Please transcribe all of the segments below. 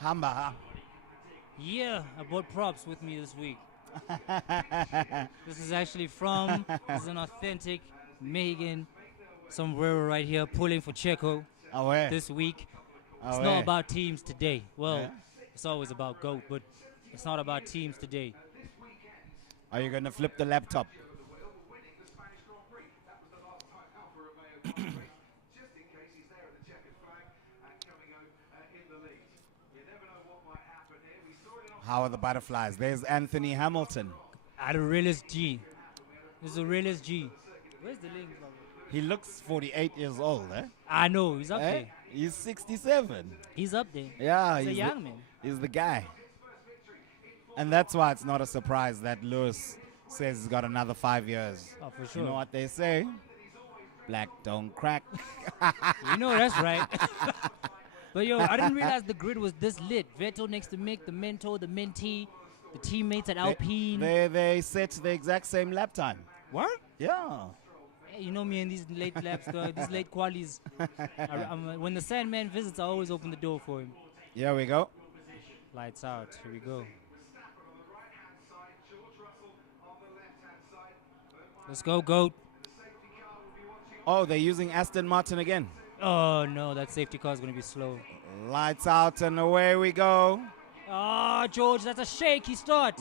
Hamba, huh? Yeah, I brought props with me this week. This is actually this is an authentic Megan sombrero right here pulling for Checo Away. this week. It's Away. not about teams today. Well, Yeah. it's always about GOAT, but it's not about teams today. Are you going to flip the laptop? How are the butterflies? There's Anthony Hamilton. At a realist G. This is a realist G. Where's the link? He looks 48 years old, eh? I know, he's up Eh? there. He's 67. He's up there. Yeah, He's a he's young man. He's the guy. And that's why it's not a surprise that Lewis says he's got another 5 years. Oh, for sure. You know what they say? Black don't crack. You know that's right. But yo, I didn't realize the grid was this lit. Vettel next to Mick, the mentor, the mentee, the teammates at Alpine. They set the exact same lap time. What? Yeah. Hey, you know me and these late laps, these late qualies. When the Sandman visits, I always open the door for him. Here we go. Lights out. Here we go. Let's go, GOAT. Oh, they're using Aston Martin again. Oh, no, that safety car is going to be slow. Lights out and away we go. Ah, George, that's a shaky start.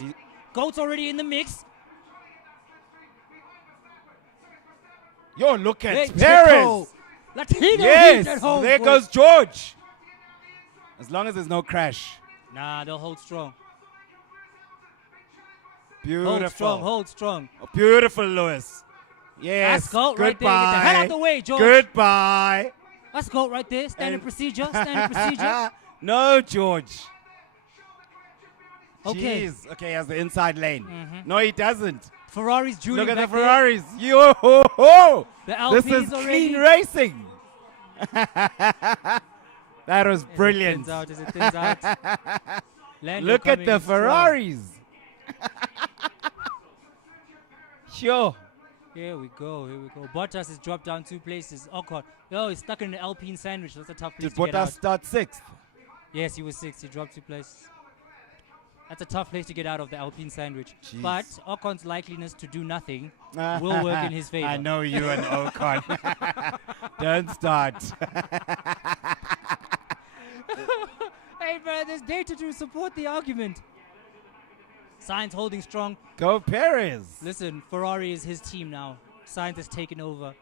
GOAT's already in the mix. Yo, look at Hey, Perez. Checo. Latino heat Yes, at home, there boy. goes George. As long as there's no crash. Nah, they'll hold strong. Beautiful. Hold strong, hold strong. Oh, beautiful, Lewis. Yes. That's GOAT right there. Get the Goodbye. hell out the way, George. Goodbye. That's GOAT right there. Standing procedure, standing procedure. No, George. Okay. Jeez. Okay, he has the inside lane. Mhm. No, he doesn't. Ferrari's Junior. Look at the back there. Ferraris. Yo ho ho. The This Alpines is already. clean racing. That was As it brilliant. thins out, as it thins out. Lando Look at coming the in strong. Ferraris. Sure. Here we go, here we go. Bottas has dropped down 2 places. Ocon. Oh, he's stuck in the Alpine sandwich. That's a tough place Did to get out. Bottas start 6th? Yes, he was 6th. He dropped 2 places. That's a tough place to get out of the Alpine sandwich. Jeez. But Ocon's likeliness to do nothing will work in his favor. I know you and Ocon. Don't start. Hey, bro, there's data to support the argument. Sainz holding strong. Go Perez. Listen, Ferrari is his team now. Sainz has taken over.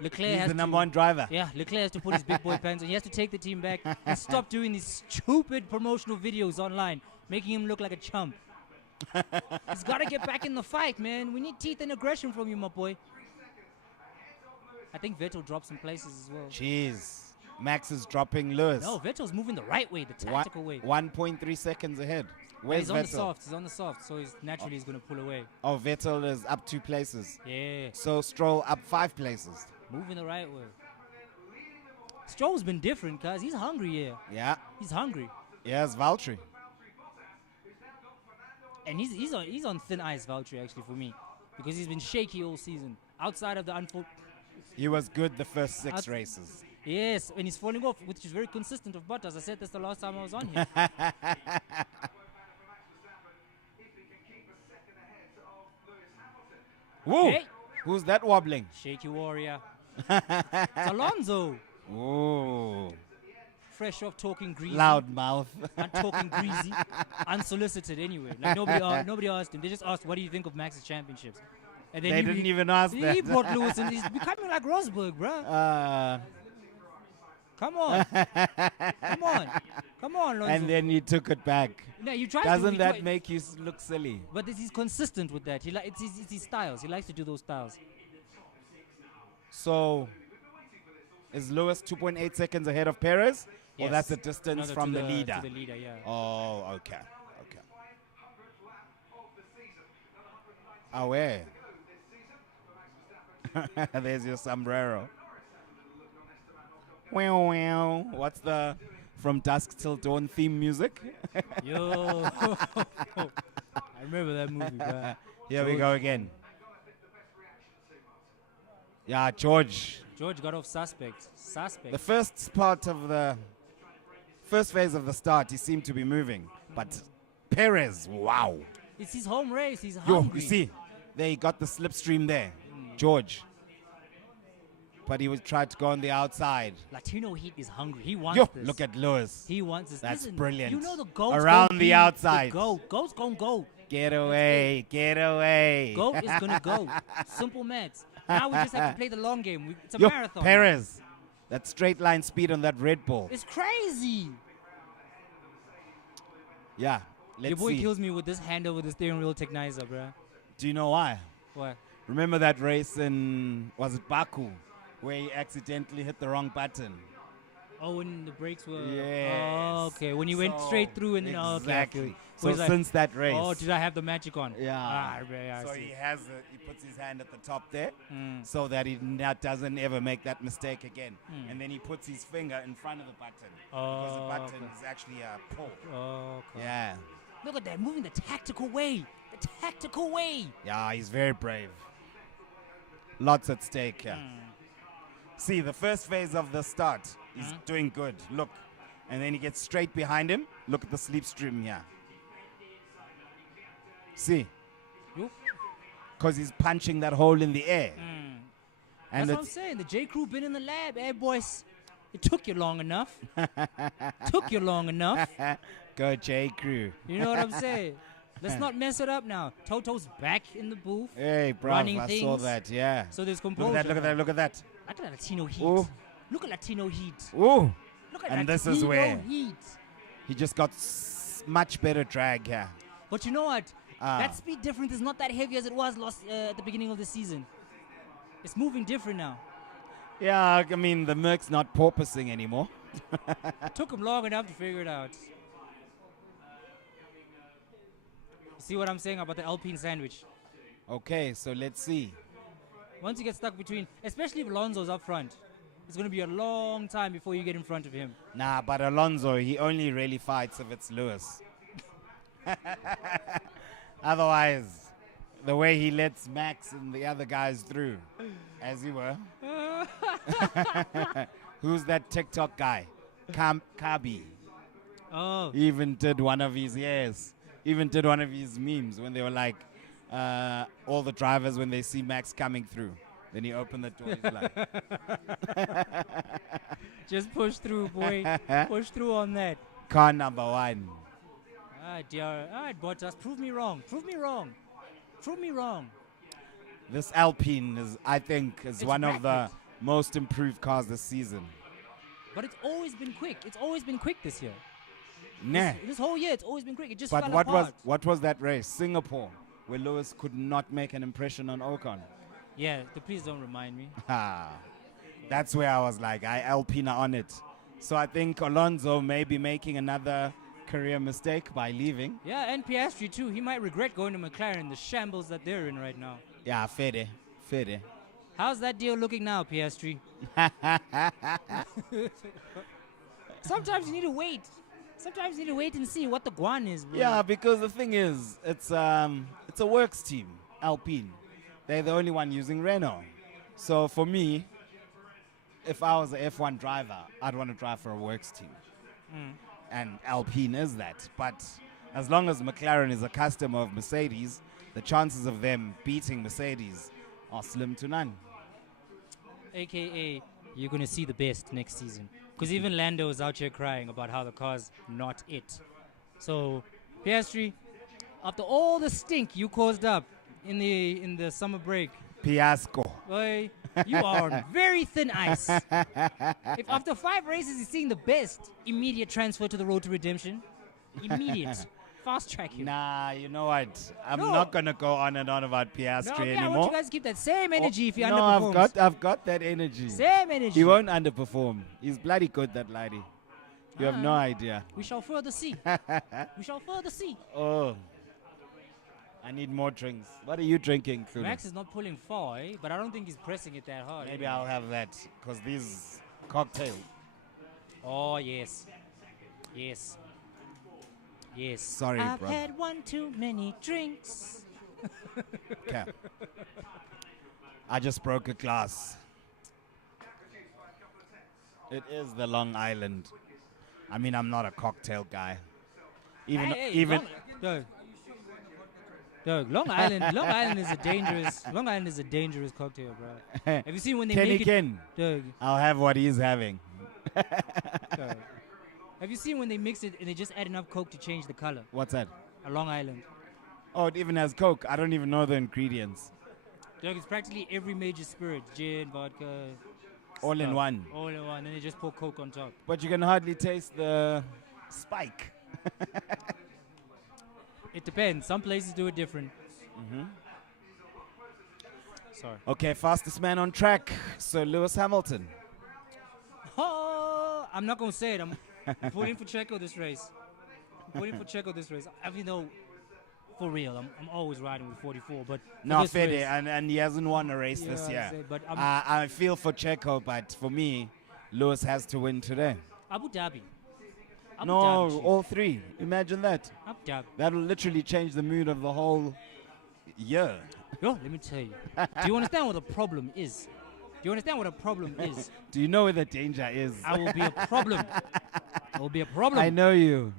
Leclerc He's has the to, number 1 driver. Yeah, Leclerc has to put his big boy pants on. He has to take the team back and stop doing these stupid promotional videos online, making him look like a chump. He's got to get back in the fight, man. We need teeth and aggression from you, my boy. I think Vettel dropped some places as well. Jeez. Max is dropping Lewis. No, Vettel's moving the right way, the tactical way. 1.3 seconds ahead. Where's He's on the Vettel? soft. He's on the soft, so he's naturally going to pull away. Oh, Vettel is up 2 places. Yeah, So Stroll up 5 places. moving the right way. Stroll's been different, cuz he's hungry here. Yeah. He's hungry, Yes, Valtteri. and he's on thin ice, Valtteri, actually for me, because he's been shaky all season. Outside of the He was good the first 6 races. yes, and he's falling off, which is very consistent of Bottas. I said this the last time I was on here. Woo! Hey. Who's that wobbling? Shaky warrior. It's Alonso. Ooh. Fresh off talking greasy. Loud mouth. Not talking greasy. Unsolicited anyway. Like nobody asked him. They just asked, what do you think of Max's championships? And then They didn't even ask he that. brought Lewis and he's becoming like Rosberg, bruh. Come on. Come on, Alonso. And then he took it back. No, you tried Doesn't to, that make you look silly? But he's consistent with that. It's his styles. He likes to do those styles. So, is Lewis 2.8 seconds ahead of Perez? Or Yes. that's the distance No, from to the leader? To the leader, yeah. Oh, okay. Away. There's your sombrero. Wow, wow. What's the From Dusk Till Dawn theme music? Yo. I remember that movie, bro. Here we go again. Yeah, George. George got off suspect. The first part of the First phase of the start, he seemed to be moving. But Perez, wow. It's his home race. He's Yo, hungry. you see, they got the slipstream there. George. But he was trying to go on the outside. Latino Heat is hungry. He wants Yo, this. look at Lewis. He wants this. That's Listen, brilliant. You know the GOAT's Around gonna the be outside. The GOAT. GOAT's gonna go. Get away, get away. GOAT is gonna go. Simple maths. Now we just have to play the long game. It's a Yo, marathon. Perez. That straight line speed on that Red Bull. It's crazy. Yeah, let's Your boy see. kills me with this hand over the steering wheel technizer, bruh. Do you know why? What? Remember that race in, was it Baku, where he accidentally hit the wrong button? Oh, when the brakes were... Yes. Oh, okay. When you went So, straight through and then... Oh, okay, I feel exactly. you. So he's like, since that race. oh, did I have the magic on? Yeah. Ah, yeah, I So see. he puts his hand at the top there, So that he doesn't ever make that mistake again. And then he puts his finger in front of the button, because the Oh, button okay. is actually a pull. Oh, okay. Yeah. Look at that, moving the tactical way. The tactical way. Yeah, he's very brave. Lots at stake here. See, the first phase of the start, he's doing good. Look. And then he gets straight behind him. Look at the slipstream here. See? Yup. Because he's punching that hole in the air. And That's what I'm saying. The J. Crew been in the lab. Hey, boys, it took you long enough. Took you long enough. Go J. Crew. You know what I'm saying? Let's not mess it up now. Toto's back in the booth. Hey, bro, Running I saw things. that, yeah. So there's Look composure. at that, look at that, look at that. Look at Latino Heat. Ooh. Look at Latino Heat. Ooh. Look at And Latino this is where Heat. he just got much better drag here. But you know what? Ah. That speed difference is not that heavy as it was at the beginning of the season. It's moving different now. Yeah, I mean, the Merc's not porpoising anymore. Took him long enough to figure it out. See what I'm saying about the Alpine sandwich? Okay, so let's see. Once you get stuck between, especially if Alonso's up front, it's going to be a long time before you get in front of him. Nah, but Alonso, he only really fights if it's Lewis. Otherwise, the way he lets Max and the other guys through, as you were. Who's that TikTok guy? Kabi. Oh. He even did one of his, even did one of his memes when they were like, all the drivers, when they see Max coming through, then he opened the door, he's like, Just push through, boy. Push through on that. car number one. All right, dear. All right, Bottas, prove me wrong. Prove me wrong. Prove me wrong. This Alpine is, I think, is It's one of the rapid. most improved cars this season. But it's always been quick. It's always been quick this year. Nah. This whole year, it's always been quick. It just But fell what apart. was that race? Singapore, where Lewis could not make an impression on Ocon. Yeah, please don't remind me. That's where I was like, I Alpina on it. So I think Alonso may be making another career mistake by leaving. Yeah, and Piastri too. He might regret going to McLaren, the shambles that they're in right now. Yeah, Fede. How's that deal looking now, Piastri? Sometimes you need to wait. Sometimes you need to wait and see what the guan is, bro. Yeah, because the thing is, it's a works team, Alpine. They're the only one using Renault. So for me, if I was an F1 driver, I'd want to drive for a works team. And Alpine is that. But as long as McLaren is a customer of Mercedes, the chances of them beating Mercedes are slim to none. AKA, you're going to see the best next season. Because even Lando is out here crying about how the car's not it. So, Piastri, after all the stink you caused up in the summer break, Fiasco. boy, you are on very thin ice. If after 5 races he's seeing the best, immediate transfer to the road to redemption. Immediate. Fast track him. Nah, you know what? I'm No. not gonna go on and on about Piastri No, yeah, I anymore. want you guys to keep that same energy if he no, underperforms. I've got that energy. Same energy. He won't underperform. He's bloody good, that laddie. You have no Ah. idea. We shall further see. We shall further see. Oh, I need more drinks. What are you drinking, Kulu? Max is not pulling far, eh? But I don't think he's pressing it that hard. Maybe I'll have that, because these cocktails. Oh, yes. Yes. Yes. Sorry, I've bro. had one too many drinks. Okay. I just broke a glass. It is the Long Island. I mean, I'm not a cocktail guy. Even Hey, even Doug, Long Island is a dangerous cocktail, bro. Have you seen when they Kenny make it? Ken, Doug, I'll have what he's having. Doug. Have you seen when they mix it and they just add enough Coke to change the color? What's that? A Long Island. Oh, it even has Coke. I don't even know the ingredients. Doug, it's practically every major spirit: gin, vodka, All in stuff. one. All in one, and they just pour Coke on top. But you can hardly taste the spike. It depends. Some places do it different. Sorry. Okay, fastest man on track. So Lewis Hamilton. Oh, I'm not gonna say it. I'm putting for Checo this race. Even though, for real, I'm always riding with 44. But for No, this fair race- day, and he hasn't won a race this Yeah, year. I say, but I feel for Checo, but for me, Lewis has to win today. Abu Dhabi. No, Chief. all three. Imagine that. Abu Dhabi. That'll literally change the mood of the whole year. Yo, let me tell you. Do you understand what the problem is? Do Do you know where the danger is? I will be a problem. I know you.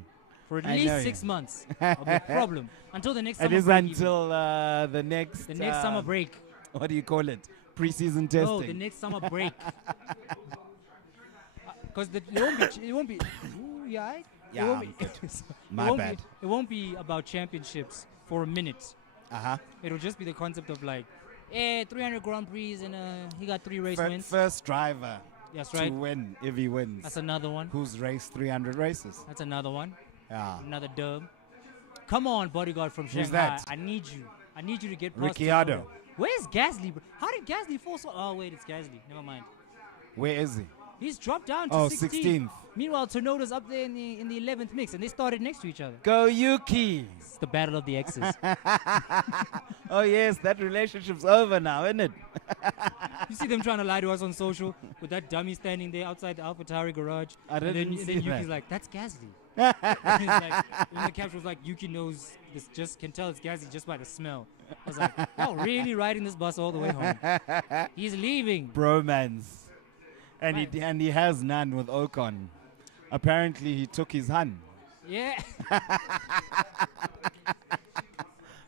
For at I know least you. 6 months. I'll be a problem. Until the next It summer is break. until the next. The next summer break. What do you call it? Preseason testing. No, the next summer break. Because it won't be. Ooh, you alright? Yeah, It won't I'm be, good. it My won't bad. Be, it won't be about championships for a minute. It'll just be the concept of like, 300 Grand Prix and he got 3 race wins. First driver That's to right. win if he wins. That's another one. Who's raced 300 races? That's another one. Yeah. Another dub. Come on, bodyguard from Shanghai. Who's that? I need you to get past Ricciardo. Tsunoda. Where's Gasly? Bro? How did Gasly fall so? Oh wait, it's Gasly. Never mind. Where is he? He's dropped down to Oh, 16th. 16th. Meanwhile, Tsunoda's up there in the 11th mix, and they started next to each other. Go Yuki. It's the battle of the exes. Oh yes, that relationship's over now, isn't it? You see them trying to lie to us on social with that dummy standing there outside the AlphaTauri garage. I and didn't then see Yuki's that. like, "That's Gasly." And he's like, and the caption was like, "Yuki knows this, just can tell it's Gasly just by the smell." I was like, "Oh, really riding this bus all the way home? He's leaving." Bromance. And Right. he has none with Ocon. Apparently he took his hun. Yeah.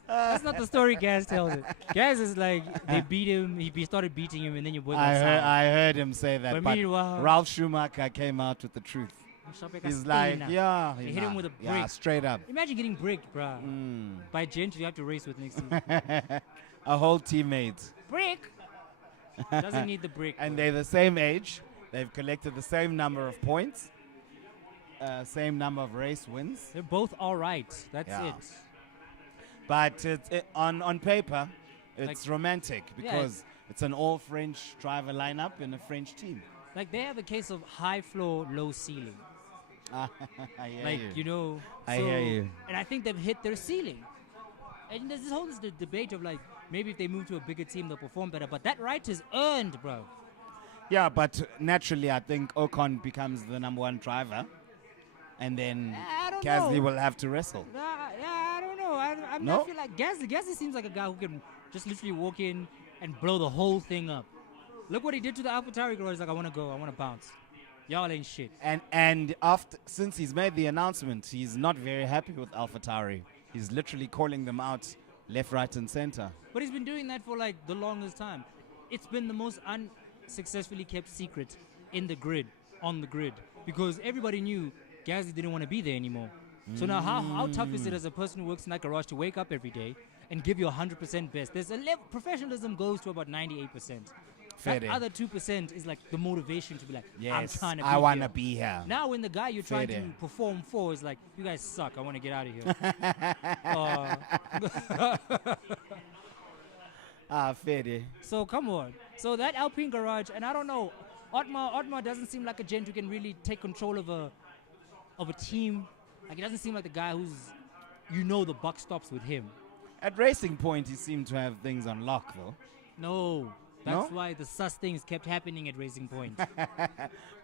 That's not the story Gaz tells it. Gaz is like, they beat him, he started beating him, and then your boy got silent. I heard him say that. But But meanwhile- Ralph Schumacher came out with the truth. He's like, yeah. They hit him with a Yeah, brick. straight up. Imagine getting bricked, bruh. By a gent you have to race with next to you. A whole teammate. Brick! Doesn't need the brick. And they're the same age. They've collected the same number of points. Same number of race wins. They're both all right. That's Yeah. it. But on paper, it's romantic because it's an all French driver lineup in a French team. Like, they have a case of high floor, low ceiling. I hear Like, you. you know. I so- hear you. And I think they've hit their ceiling. And there's this whole debate of like, maybe if they move to a bigger team, they'll perform better. But that right is earned, bro. Yeah, but naturally, I think Ocon becomes the number one driver, and then I don't Gasly know. will have to wrestle. I don't know. I No? feel like Gasly seems like a guy who can just literally walk in and blow the whole thing up. Look what he did to the AlphaTauri girl. He's like, I want to go. I want to bounce. Y'all ain't shit. And since he's made the announcement, he's not very happy with AlphaTauri. He's literally calling them out left, right, and center. But he's been doing that for like the longest time. It's been the most unsuccessfully kept secret in the grid, on the grid, because everybody knew Gasly didn't want to be there anymore. So now how tough is it as a person who works in that garage to wake up every day and give you 100% best? There's a level, professionalism goes to about 98%. Fair That day. other 2% is like the motivation to be like, I'm Yes, trying to be I want to here. be here. Now when the guy you're Fair trying to day. perform for is like, you guys suck, I want to get out of here. Fair day. So come on. So that Alpine garage, and I don't know, Otmar doesn't seem like a gent who can really take control of a team. Like, he doesn't seem like the guy who's, the buck stops with him. At Racing Point, he seemed to have things on lock, though. No. That's No? why the sus things kept happening at Racing Point.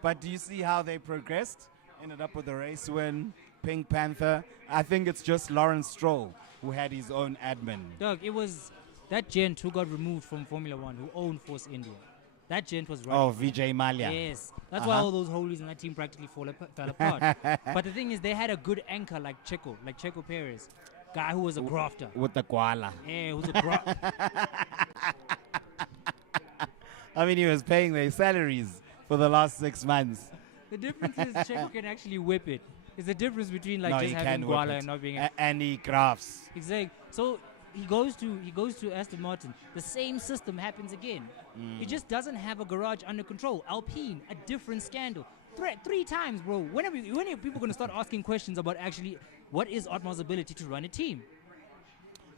But do you see how they progressed? Ended up with a race win, Pink Panther. I think it's just Lawrence Stroll who had his own admin. Doug, it was that gent who got removed from Formula One who owned Force India. That gent was running. Oh, Vijay Mallya. Yes. That's why all those holies in that team practically fell apart. But the thing is, they had a good anchor like Checo Perez. Guy who was a grafter. With the koala. Yeah, who's a grafter. I mean, he was paying their salaries for the last 6 months. The difference is Checo can actually whip it. It's the difference between like No, just he having can whip koala it. and not being And he grafts. exactly. So he goes to Aston Martin. The same system happens again. He just doesn't have a garage under control. Alpine, a different scandal. Three times, bro. When are people going to start asking questions about actually what is Otmar's ability to run a team?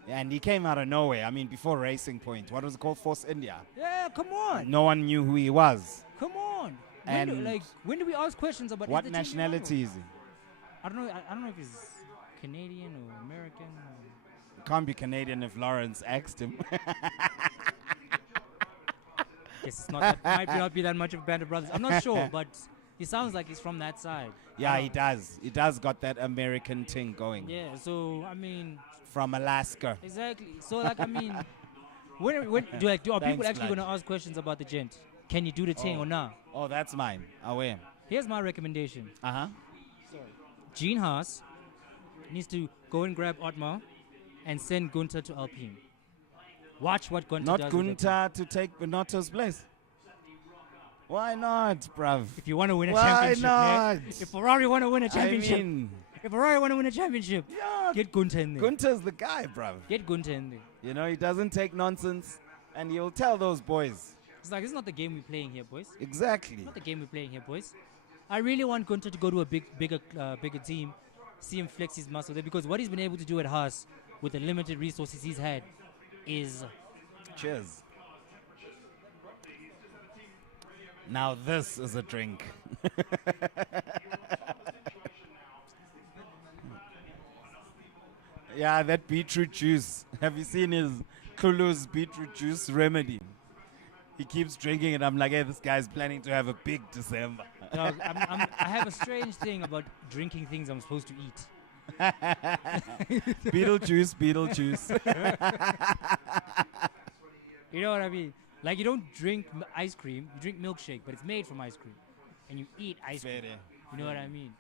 And he came out of nowhere. I mean, before Racing Point. What was it called? Force India. Yeah, come on. No one knew who he was. Come on. And When do we ask questions about what is the team nationality is he? I don't know if he's Canadian or American. Can't be Canadian if Lawrence asked him. Guess it's not that, might not be that much of a band of brothers. I'm not sure, but he sounds like he's from that side. Yeah, he does. He does got that American thing going. Yeah, so I mean, From Alaska. exactly. So like I mean, when are people Thanks, actually blood. going to ask questions about the gent? Can you do the thing or not? Oh, that's mine. Away. Here's my recommendation. Uh-huh. Gene Haas needs to go and grab Otmar and send Gunter to Alpine. Watch what Gunter Not does. with that team. Gunter to take Benotto's place. Why not, bruv? If you want to win a Why championship, not? man. If Ferrari want to win a championship, I mean, if Ferrari want to win a championship, yeah, get Gunter in there. Gunter's the guy, bruv. Get Gunter in there. You know, he doesn't take nonsense, and he'll tell those boys. It's like, this is not the game we're playing here, boys. Exactly. Not the game we're playing here, boys. I really want Gunter to go to a bigger team, see him flex his muscle there, because what he's been able to do at Haas with the limited resources he's had is... Cheers. Now this is a drink. Yeah, that beetroot juice. Have you seen his Kulu's beetroot juice remedy? He keeps drinking it. I'm like, hey, this guy's planning to have a big December. Dog, I have a strange thing about drinking things I'm supposed to eat. Beetlejuice. You know what I mean? Like, you don't drink ice cream, you drink milkshake, but it's made from ice cream. And you eat ice cream. You know what I mean?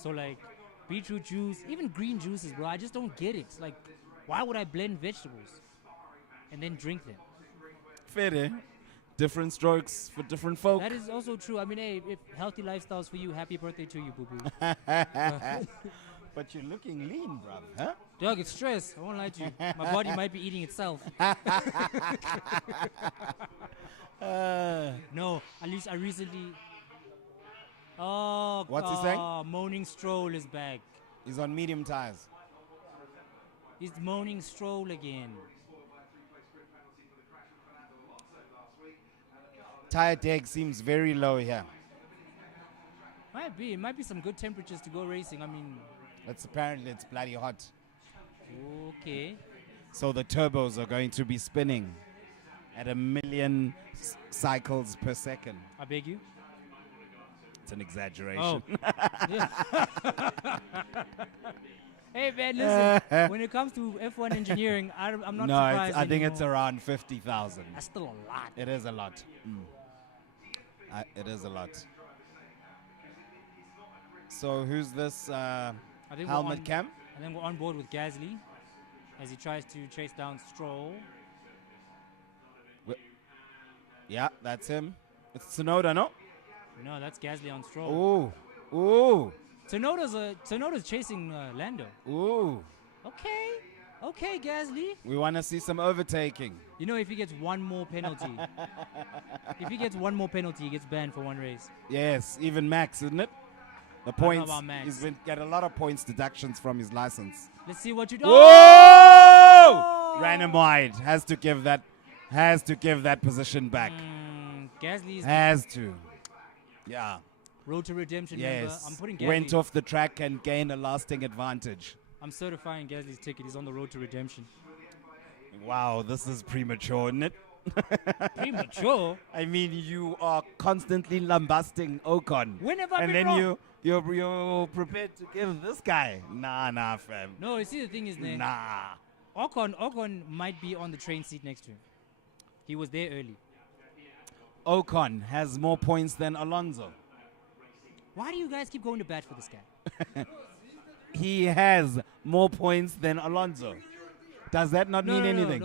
So, like, beetroot juice, even green juices, bro, I just don't get it. It's like, why would I blend vegetables and then drink them? Fair. Different strokes for different folk. That is also true. I mean, hey, if healthy lifestyles for you, happy birthday to you, boo-boo. But you're looking lean, bruv, huh? Dog, it's stress. I won't lie to you. My body might be eating itself. No, at least I recently... Oh, What's he saying? Moaning Stroll is back. He's on medium tires. He's moaning Stroll again. Tire deg seems very low here. Might be. It might be some good temperatures to go racing. I mean... Apparently it's bloody hot. Okay. So the turbos are going to be spinning at 1 million cycles per second. I beg you? It's an exaggeration. Oh. Hey, man, listen. When it comes to F1 engineering, I'm not surprised I think anymore. it's around 50,000. That's still a lot. It is a lot. It is a lot. So who's this I think helmet cam? And then we're on board with Gasly as he tries to chase down Stroll. Yeah, that's him. It's Tsunoda, no? No, that's Gasly on Stroll. Ooh. Tsunoda's chasing Lando. Ooh. Okay, Gasly. We want to see some overtaking. You know, if he gets one more penalty, he gets banned for one race. Yes, even Max, isn't it? The I don't know points. about Max. He's been get a lot of points deductions from his license. Let's see what you do. Whoa! Ran him wide. Has to give that position back. Gasly's Has to. Yeah. road to redemption. Member. Yes. I'm putting Gasly. Went off the track and gained a lasting advantage. I'm certifying Gasly's ticket. He's on the road to redemption. Wow, this is premature, isn't it? Premature? I mean, you are constantly lambasting Ocon. When have I and been then wrong? you're prepared to give this guy. Nah, fam. No, you see, the thing is, Nah. Ocon might be on the train seat next to him. He was there early. Ocon has more points than Alonso. Why do you guys keep going to bat for this guy? He has more points than Alonso. Does that not mean anything?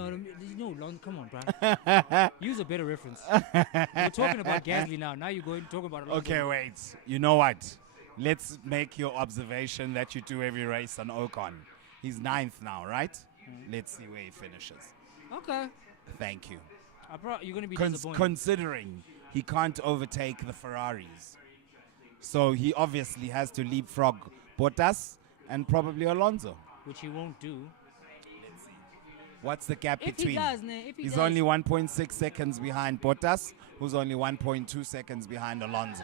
No, come on, bro. Use a better reference. We're talking about Gasly now. Now you're going talking about Alonso. Okay, wait. You know what? Let's make your observation that you do every race on Ocon. He's 9th now, right? Let's see where he finishes. Okay. Thank you. You're going to be disappointed. Considering he can't overtake the Ferraris. So he obviously has to leapfrog Bottas and probably Alonso. Which he won't do. Let's see. What's the gap If between? he does, He's only 1.6 seconds behind Bottas, who's only 1.2 seconds behind Alonso.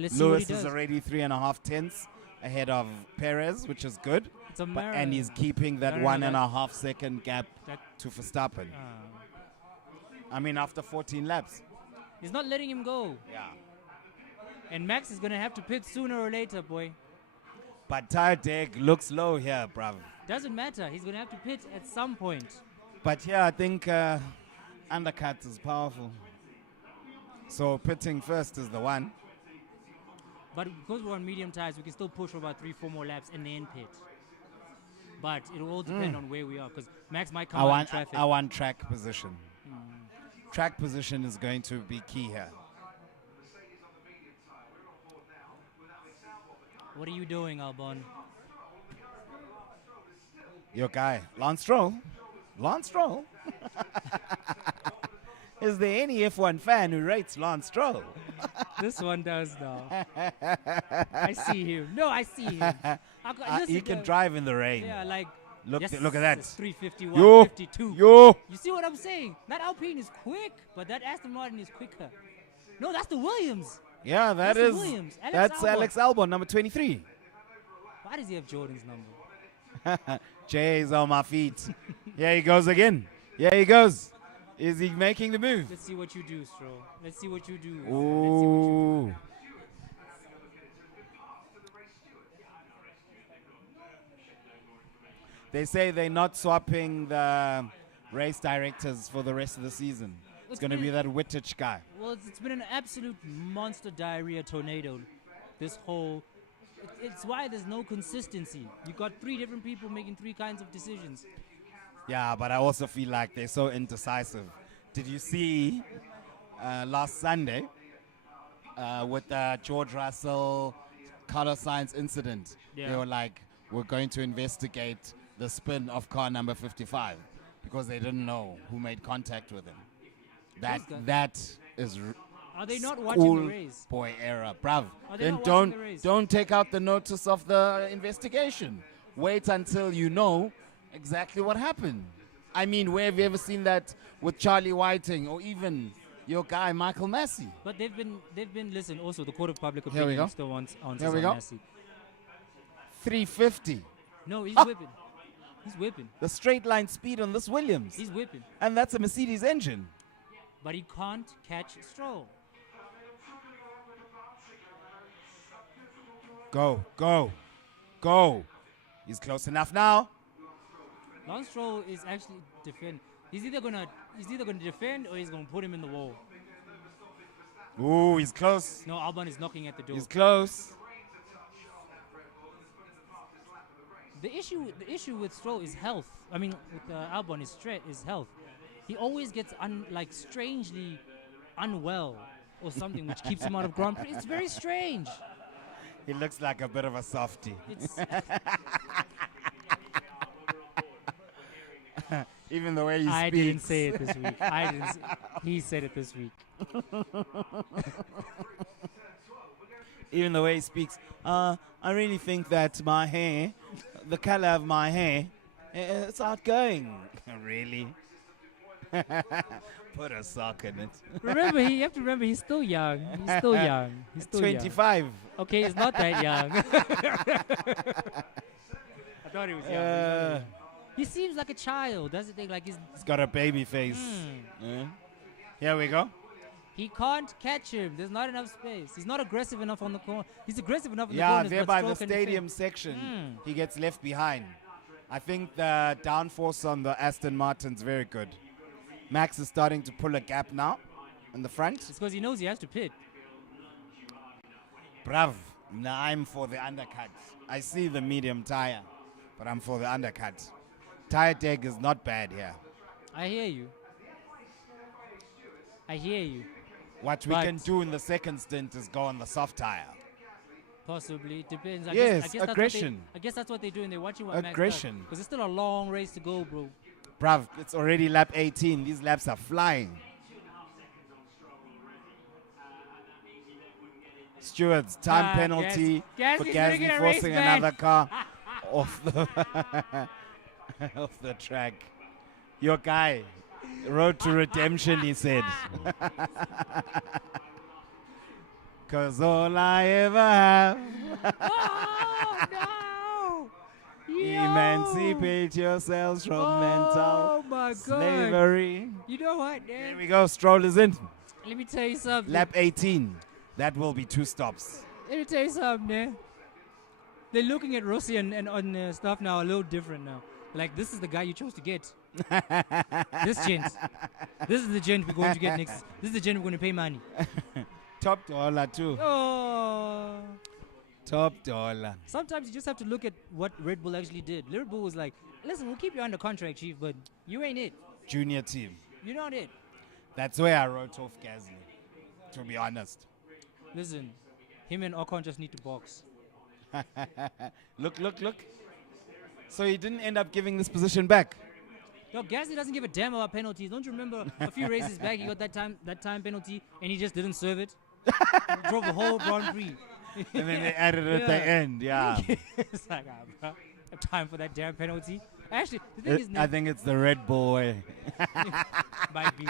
Let's see what he Lewis does. is already 3.5 tenths ahead of Perez, which is good. It's a And he's keeping that 1.5 second gap to Verstappen. I mean, after 14 laps. He's not letting him go. Yeah. And Max is going to have to pit sooner or later, boy. But tire deck looks low here, bruv. Doesn't matter. He's going to have to pit at some point. But yeah, I think undercut is powerful. So pitting first is the one. But because we're on medium tires, we can still push for about 3-4 more laps and then pit. But it will all depend on where we are, because Max might come out in traffic. I want track position. Track position is going to be key here. What are you doing, Albon? Your guy, Lance Stroll. Lance Stroll? Is there any F1 fan who rates Lance Stroll? This one does now. I see him. No, I see him. He can drive in the rain. Yeah, like. Look yes, at that. It's 351, 52. You see what I'm saying? That Alpine is quick, but that Aston Martin is quicker. No, that's the Williams. Yeah, that's is. Williams. That's Albon. Alex Albon, number 23. Why does he have Jordan's number? Jay's on my feet. Here he goes again. Here he goes. Is he making the move? Let's see what you do, Stroll. Let's see what you do. Ooh. They say they're not swapping the race directors for the rest of the season. It's going to be that Wittich guy. Well, it's been an absolute monster diarrhea tornado. This whole... It's why there's no consistency. You got 3 different people making 3 kinds of decisions. Yeah, but I also feel like they're so indecisive. Did you see last Sunday with the George Russell, Carlos Sainz incident? Yeah. They were like, we're going to investigate the spin of car number 55 because they didn't know who made contact with him. That is Are they not watching the race? Boy era, bruv. Are they Then not watching the race? don't take out the notice of the investigation. Wait until you know exactly what happened. I mean, where have you ever seen that with Charlie Whiting or even your guy Michael Massey? But they've been. Listen. Also, the court of public Here we opinion go. still wants answers Here we on go. Massey. 350. No, he's whipping. He's whipping. The straight line speed on this Williams. He's whipping. And that's a Mercedes engine. But he can't catch Stroll. Go, go, go. He's close enough now. Lance Stroll is actually defend. He's either gonna defend or he's gonna put him in the wall. Ooh, he's close. No, Albon is knocking at the door. He's close. The issue with Stroll is health. I mean, with Albon is health. He always gets strangely unwell or something, which keeps him out of Grand Prix. It's very strange. He looks like a bit of a softie. Even the way he speaks. I didn't say it this week. He said it this week. Even the way he speaks. I really think that my hair, the color of my hair, it's outgoing. Really? Put a sock in it. You have to remember, he's still young. He's still young. He's still 25. Young. Okay, he's not that young. I thought he was young. He seems like a child. That's the thing. Like he's got a baby face. Here we go. He can't catch him. There's not enough space. He's not aggressive enough on the corner. He's aggressive enough in the corners. Yeah, there but by the Stroll can stadium defend. section, he gets left behind. I think the downforce on the Aston Martin's very good. Max is starting to pull a gap now in the front. It's because he knows he has to pit. Brav. Now I'm for the undercut. I see the medium tire, but I'm for the undercut. Tire tag is not bad here. I hear you. I hear you. What we can do in the second stint is go on the soft tire. Possibly. Depends. Yes, guess aggression. I guess that's what they're doing. They're watching what Aggression. Because it's still a long race to go, bro. Brav, it's already lap 18. These laps are flying. Stewards, time penalty for Gasly forcing another car off the off the track. Your guy, road to redemption, he said. Cause all I ever have. Oh, no! Emancipate yourselves from mental my God. slavery. You know what, Here man? we go, Stroll is in. Let me tell you something. Lap 18. That will be 2 stops. Let me tell you something, man. They're looking at Rossi and on stuff now a little different now. Like, this is the guy you chose to get. This gent. This is the gent we're going to get next. This is the gent we're going to pay money. Top dollar too. Oh. Top dollar. Sometimes you just have to look at what Red Bull actually did. Red Bull was like, listen, we'll keep you under contract, Chief, but you ain't it. Junior team. You're not it. That's where I wrote off Gasly, to be honest. Listen, him and Ocon just need to box. Look. So he didn't end up giving this position back. Yo, Gasly doesn't give a damn about penalties. Don't you remember a few races back he got that time penalty and he just didn't serve it? Drove the whole Grand Prix. And then they added it at the end, yeah. It's like, bro, have time for that damn penalty. Actually, the thing is, I think it's the Red Bull way. might be.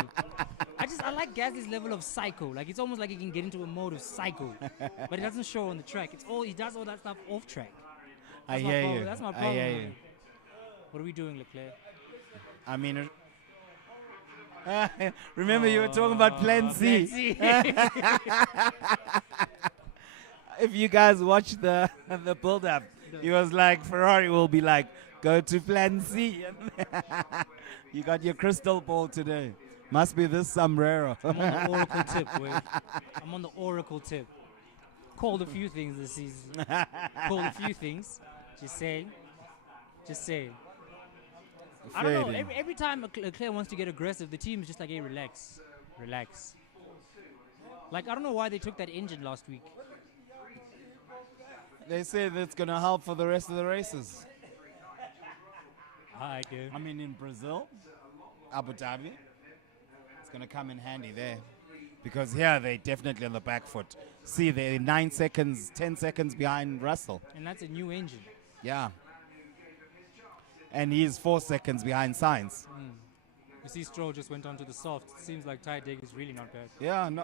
I like Gasly's level of psycho. Like, it's almost like he can get into a mode of psycho, but it doesn't show on the track. He does all that stuff off track. I hear you. That's my problem. I hear you. What are we doing, Leclerc? I mean, remember you were talking about Plan C. If you guys watch the build-up, he was like, Ferrari will be like, go to Plan C. You got your crystal ball today. Must be this sombrero. I'm on the Oracle tip, wait. I'm on the Oracle tip. Called a few things this season. Called a few things. Just saying. I don't know. Every time Leclerc wants to get aggressive, the team is just like, hey, relax. Like, I don't know why they took that engine last week. They say that's going to help for the rest of the races. I do. I mean, in Brazil, Abu Dhabi, it's going to come in handy there. Because here, they're definitely on the back foot. See, they're 9 seconds, 10 seconds behind Russell. And that's a new engine. Yeah. And he's 4 seconds behind Sainz. You see, Stroll just went on to the soft. Seems like tire dig is really not bad. Yeah, no.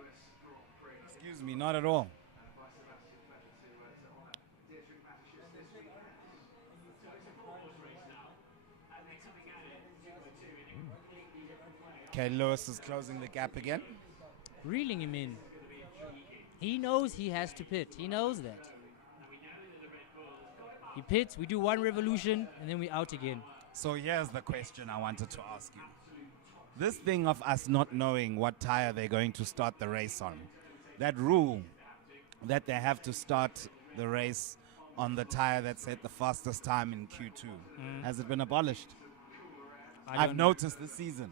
Excuse me, not at all. Okay, Lewis is closing the gap again. Reeling him in. He knows he has to pit. He knows that. He pits, we do one revolution, and then we out again. So here's the question I wanted to ask you. This thing of us not knowing what tire they're going to start the race on, that rule that they have to start the race on the tire that set the fastest time in Q2, has it been abolished? I've noticed this season.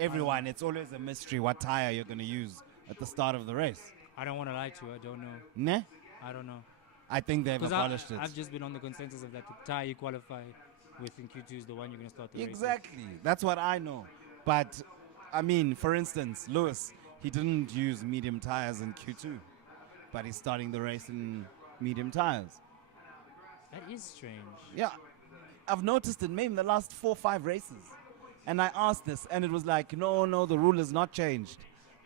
Everyone, it's always a mystery what tire you're going to use at the start of the race. I don't want to lie to you, I don't know. Nah? I don't know. I think they've abolished it. I've just been on the consensus of that the tire you qualify with in Q2 is the one you're going to start the race with. Exactly. That's what I know. But, I mean, for instance, Lewis, he didn't use medium tires in Q2, but he's starting the race in medium tires. That is strange. Yeah. I've noticed it maybe in the last 4 or 5 races. And I asked this, and it was like, no, the rule has not changed.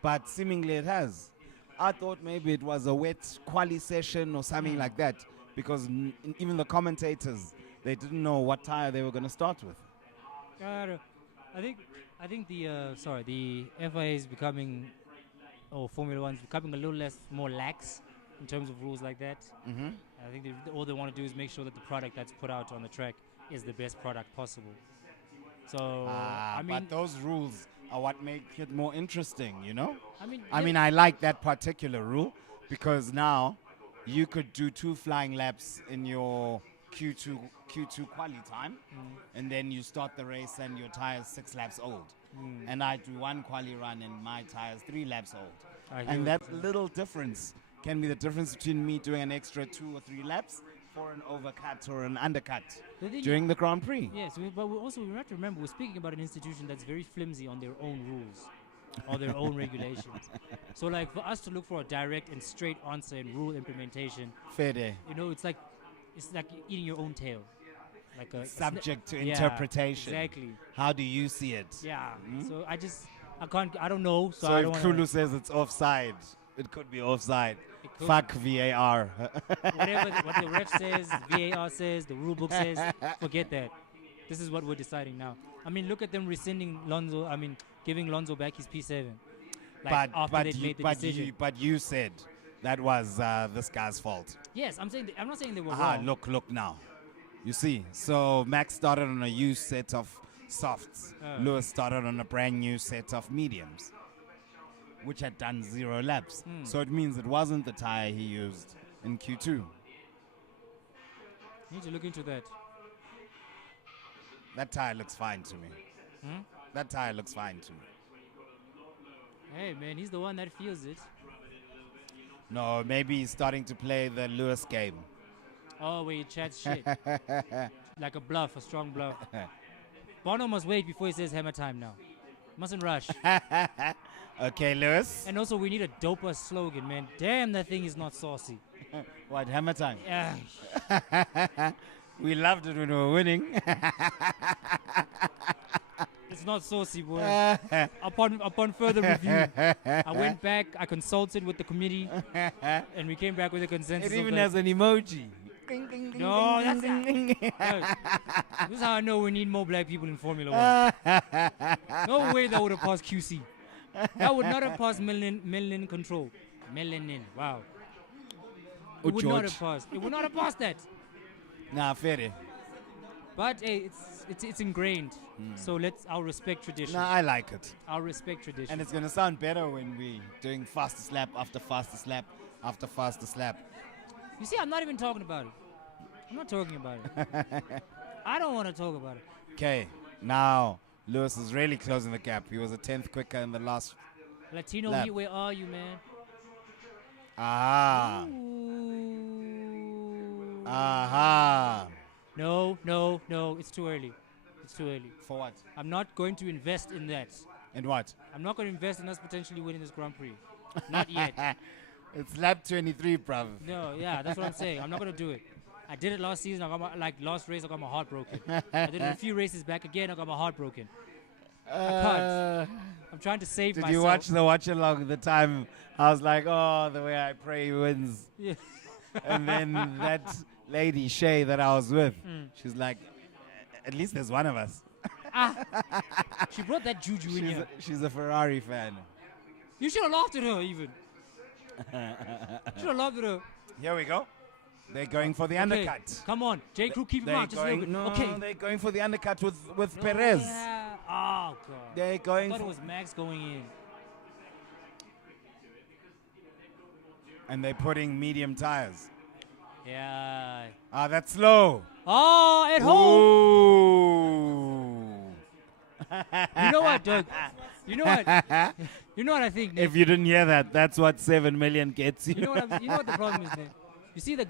But seemingly it has. I thought maybe it was a wet quali session or something like that, because even the commentators, they didn't know what tire they were going to start with. I think the FIA is becoming, or Formula One is becoming a little more lax in terms of rules like that. I think all they want to do is make sure that the product that's put out on the track is the best product possible. So, I mean, but those rules are what make it more interesting, you know? I mean, I like that particular rule because now you could do 2 flying laps in your Q2 quali time, and then you start the race and your tire's 6 laps old. And I do 1 quali run and my tire's 3 laps old. I hear And what that you're saying. little difference can be the difference between me doing an extra 2 or 3 laps for an overcut or an undercut The thing during the Grand Prix. Yes, but we have to remember we're speaking about an institution that's very flimsy on their own rules or their own regulations. So, like for us to look for a direct and straight answer in rule implementation, Fair day. you know, it's like eating your own tail, like a Subject to yeah, interpretation. Exactly. How do you see it? Yeah. So I don't know. So, So I if don't wanna- Kulu says it's offside, it could be offside. it could- Fuck VAR. what the ref says, VAR says, the rule book says, forget that. This is what we're deciding now. I mean, look at them rescinding Lonzo. I mean, giving Lonzo back his P7. Like after they'd made the decision. But you said that was this guy's fault. Yes, I'm not saying they were Aha, wrong. look now. You see, so Max started on a used set of softs. Lewis started on a brand new set of mediums, which had done 0 laps. So it means it wasn't the tire he used in Q2. Need to look into that. That tire looks fine to me. That tire looks fine to me. Hey, man, he's the one that feels it. No, maybe he's starting to play the Lewis game. Oh, where he chats shit. Like a bluff, a strong bluff. Bono must wait before he says hammer time now. Mustn't rush. Okay, Lewis. And also, we need a doper slogan, man. Damn, that thing is not saucy. What, hammer time? Yeah. We loved it when we were winning. It's not saucy, boy. Upon further review, I went back, I consulted with the committee, and we came back with a consensus. It even of has an emoji. No, that's this is how I know we need more black people in Formula 1. No way that would have passed QC. That would not have passed melanin control. Melanin, wow. It would not have passed. It would not have passed that. Nah, fair. But hey, it's ingrained. So I'll respect tradition. Nah, I like it. I'll respect tradition. And it's going to sound better when we doing fastest lap after fastest lap after fastest lap. You see, I'm not even talking about it. I'm not talking about it. I don't want to talk about it. Okay, now Lewis is really closing the gap. He was a 10th quicker in the last. Latino lap. Heat, where are you, man? Ah. Ooh. Aha. No, it's too early. It's too early. For what? I'm not going to invest in that. And what? I'm not going to invest in us potentially winning this Grand Prix. Not yet. It's lap 23, bruv. No, yeah, that's what I'm saying. I'm not going to do it. I did it last season. Last race, I got my heart broken. I did it a few races back again. I got my heart broken. I can't. I'm trying to save Did myself. you watch the watch along the time? I was like, oh, the way I pray he wins. Yeah. And then that lady, Shay, that I was with, she's like, at least there's one of us. She brought that juju in here. She's a Ferrari fan. You should have laughed at her, even. Should have laughed at her. Here we go. They're going for the undercut. Come on. J. Crew, keep him They're out. Just a little bit. no, Okay. they're going for the undercut with Perez. Yeah. Oh, God. They're I going thought it for, was Max going in. and they're putting medium tires. Yeah. Ah, that's slow. Oh, at home. Ooh. You know what, Doug? You know what? You know what I think, Nick? If you didn't hear that, that's what 7 million gets you. You know what the problem is, Nick? You see the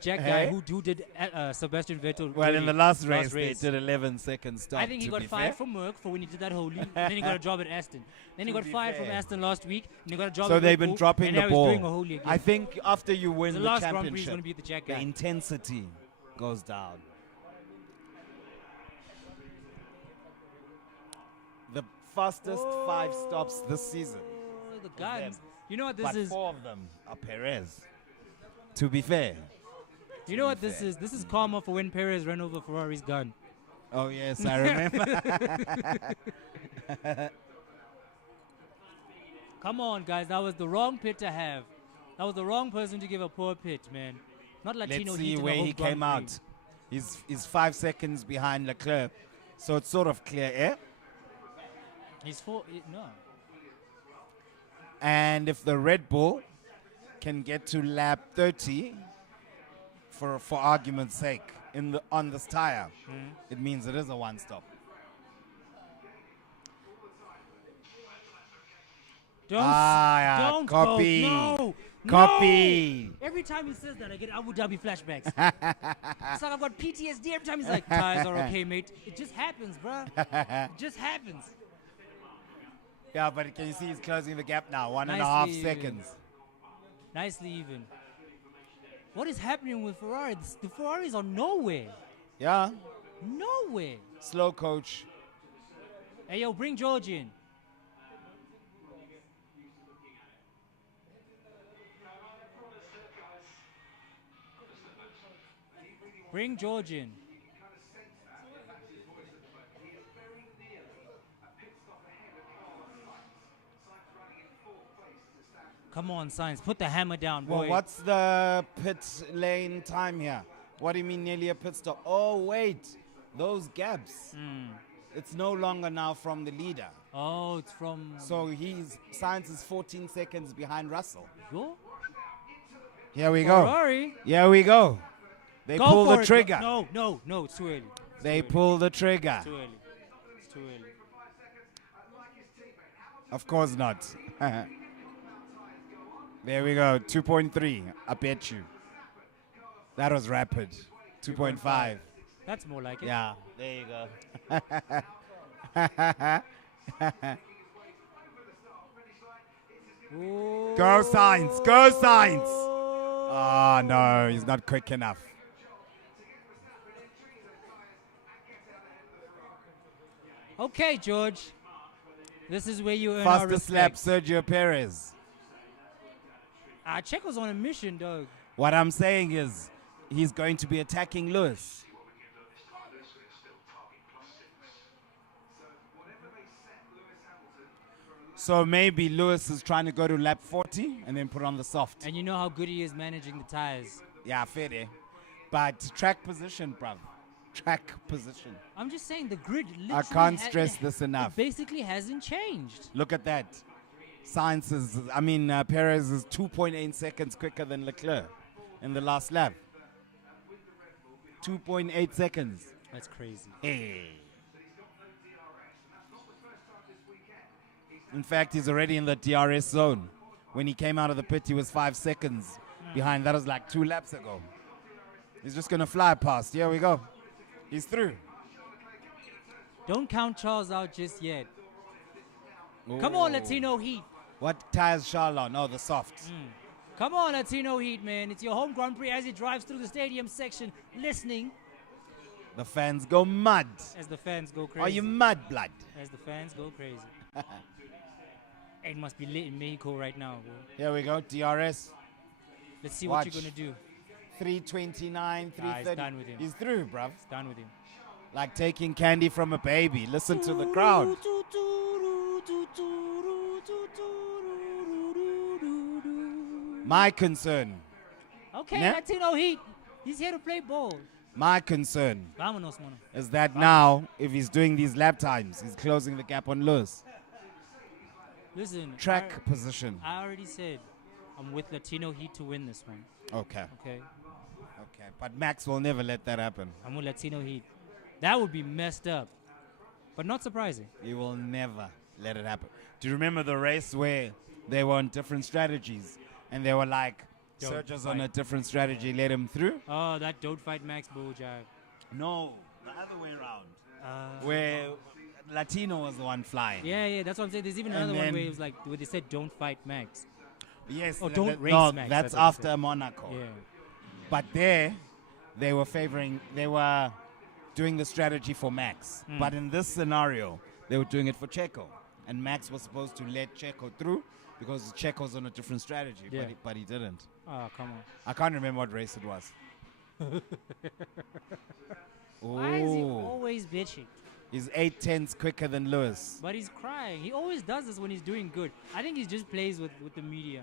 Jack guy who did Sebastian Vettel. Well, in doing the last race, they did 11 seconds stop. I think he got fired from Merck for when he did that holy. And then he got a job at Aston. Then he got fired from Aston last week. And he got a job So at they've Red been Bull, dropping and the now ball. He's doing a holy again. I think after you win the the last Grand Prix is championship, going to be the Jack the guy. intensity goes down. The fastest 5 stops this season. Oh, the guns. them. You know what this But is? 4 of them are Perez. To be fair. You know what this is? This is karma for when Perez ran over Ferrari's gun. Oh, yes, I remember. Come on, guys. That was the wrong pit to have. That was the wrong person to give a poor pit, man. Not Latino Let's Heat see in the where whole he Grand came Prix. out. He's 5 seconds behind Leclerc. So it's sort of clear air. No. And if the Red Bull can get to lap 30, for argument's sake, on this tire, it means it is a one-stop. Don't copy. go. No. Copy. No. Every time he says that, I get Abu Dhabi flashbacks. It's like I've got PTSD every time he's like, tires are okay, mate. It just happens, bruh. It just happens. Yeah, but can you see he's closing the gap now? 1.5 Nicely seconds. Nicely even. What is happening with Ferrari? The Ferraris are nowhere. Yeah. Nowhere. Slow, coach. Hey, yo, bring George in. Bring George in. Come on, Sainz. Put the hammer down, boy. Well, what's the pit lane time here? What do you mean nearly a pit stop? Oh, wait. Those gaps. It's no longer now from the leader. Oh, it's from... So Sainz is 14 seconds behind Russell. Yo? Here we go. Ferrari. Here we go. They pull the trigger. No, it's too early. They pull the trigger. It's too early. It's too early. Of course not. There we go. 2.3. I bet you. That was rapid. 2.5. That's more like it. Yeah. There you go. Go Sainz. Go Sainz. Oh, no. He's not quick enough. Okay, George. This is where you earn our Fastest lap, respect. Sergio Perez. Checo's on a mission, dog. What I'm saying is he's going to be attacking Lewis. So maybe Lewis is trying to go to lap 40 and then put on the soft. And you know how good he is managing the tires. Yeah, fair day. But track position, bruv. Track position. I'm just saying the grid literally I can't stress this enough. It basically hasn't changed. Look at that. Perez is 2.8 seconds quicker than Leclerc in the last lap. 2.8 seconds. That's crazy. Hey. In fact, he's already in the DRS zone. When he came out of the pit, he was 5 seconds behind. That was like 2 laps ago. He's just going to fly past. Here we go. He's through. Don't count Charles out just yet. Ooh. Come on, Latino Heat. What tires Charles on? Oh, the soft. Come on, Latino Heat, man. It's your home Grand Prix as he drives through the stadium section, listening. The fans go mad. As the fans go crazy. Are you mad, blood? As the fans go crazy. It must be lit in Mexico right now, bro. Here we go, DRS. Let's see what you're going to do. 329, 330. He's done with him. He's through, bruv. He's done with him. Like taking candy from a baby. Listen to the crowd. My concern. Okay, Yeah? Latino Heat. He's here to play ball. My concern Vámonos, mano. is that now, if he's doing these lap times, he's closing the gap on Lewis. Listen. Track position. I already said I'm with Latino Heat to win this one. Okay. Okay. Okay. But Max will never let that happen. I'm with Latino Heat. That would be messed up. But not surprising. He will never let it happen. Do you remember the race where they were on different strategies and they were like, Sergio's on a different strategy, let him through? Oh, that don't fight Max bull jive. No, the other way around. Where Latino was the one flying. Yeah, that's what I'm saying. There's even another one where it was like, where they said don't fight Max. Yes. Oh, don't race no, Max. that's what after Monaco. Yeah. But there, they were doing the strategy for Max. But in this scenario, they were doing it for Checo. And Max was supposed to let Checo through because Checo's on a different strategy, Yeah. but he didn't. Oh, come on. I can't remember what race it was. Why is he always bitching? He's 8/10ths quicker than Lewis. But he's crying. He always does this when he's doing good. I think he just plays with the media.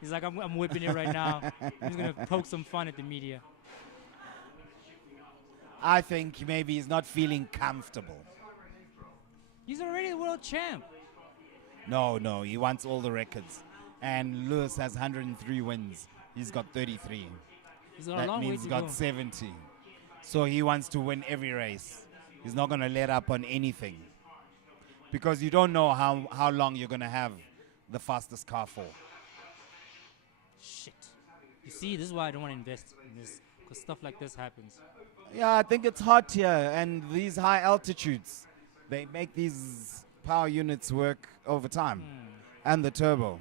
He's like, I'm whipping it right now. I'm just going to poke some fun at the media. I think maybe he's not feeling comfortable. He's already the world champ. No, he wants all the records. And Lewis has 103 wins. He's got 33. He's got a That long way means to he's got go. 70. So he wants to win every race. He's not going to let up on anything. Because you don't know how long you're going to have the fastest car for. Shit. You see, this is why I don't want to invest in this, because stuff like this happens. Yeah, I think it's hot here. And these high altitudes, they make these power units work over time. And the turbo.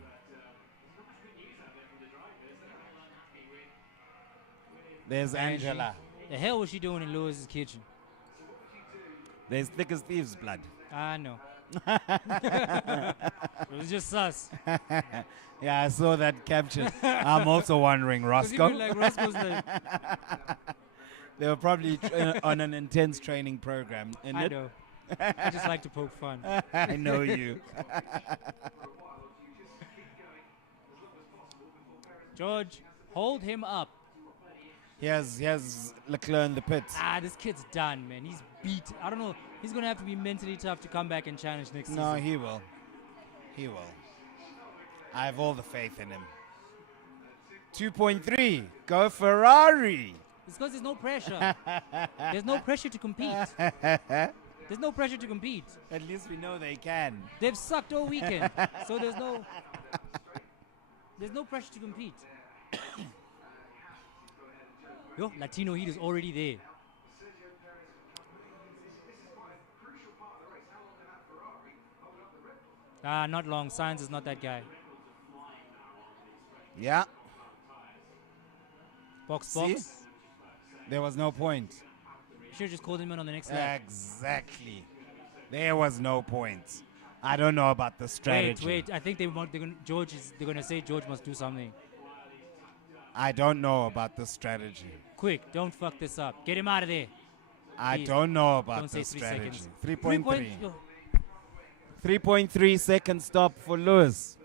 There's Angie. Angela. The hell was she doing in Lewis's kitchen? There's thick as thieves' blood. I know. It was just sus. Yeah, I saw that caption. I'm also wondering, Roscoe. Like Roscoe's like, They were probably on an intense training program. I know. I just like to poke fun. I know you. George, hold him up. He has Leclerc in the pits. This kid's done, man. He's beat. I don't know. He's going to have to be mentally tough to come back and challenge next No, season. he will. He will. I have all the faith in him. 2.3. Go Ferrari. It's because there's no pressure. There's no pressure to compete. There's no pressure to compete. At least we know they can. They've sucked all weekend. So there's no pressure to compete. Yo, Latino Heat is already there. Not long. Sainz is not that guy. Yeah. Box. See? There was no point. Should have just called him in on the next lap. Exactly. There was no point. I don't know about the strategy. Wait. I think they're gonna say George must do something. I don't know about the strategy. Quick, don't fuck this up. Get him out of there. I Please. don't know about Don't the say 3 strategy. seconds. 3.3. Yo, 3.3 second stop for Lewis.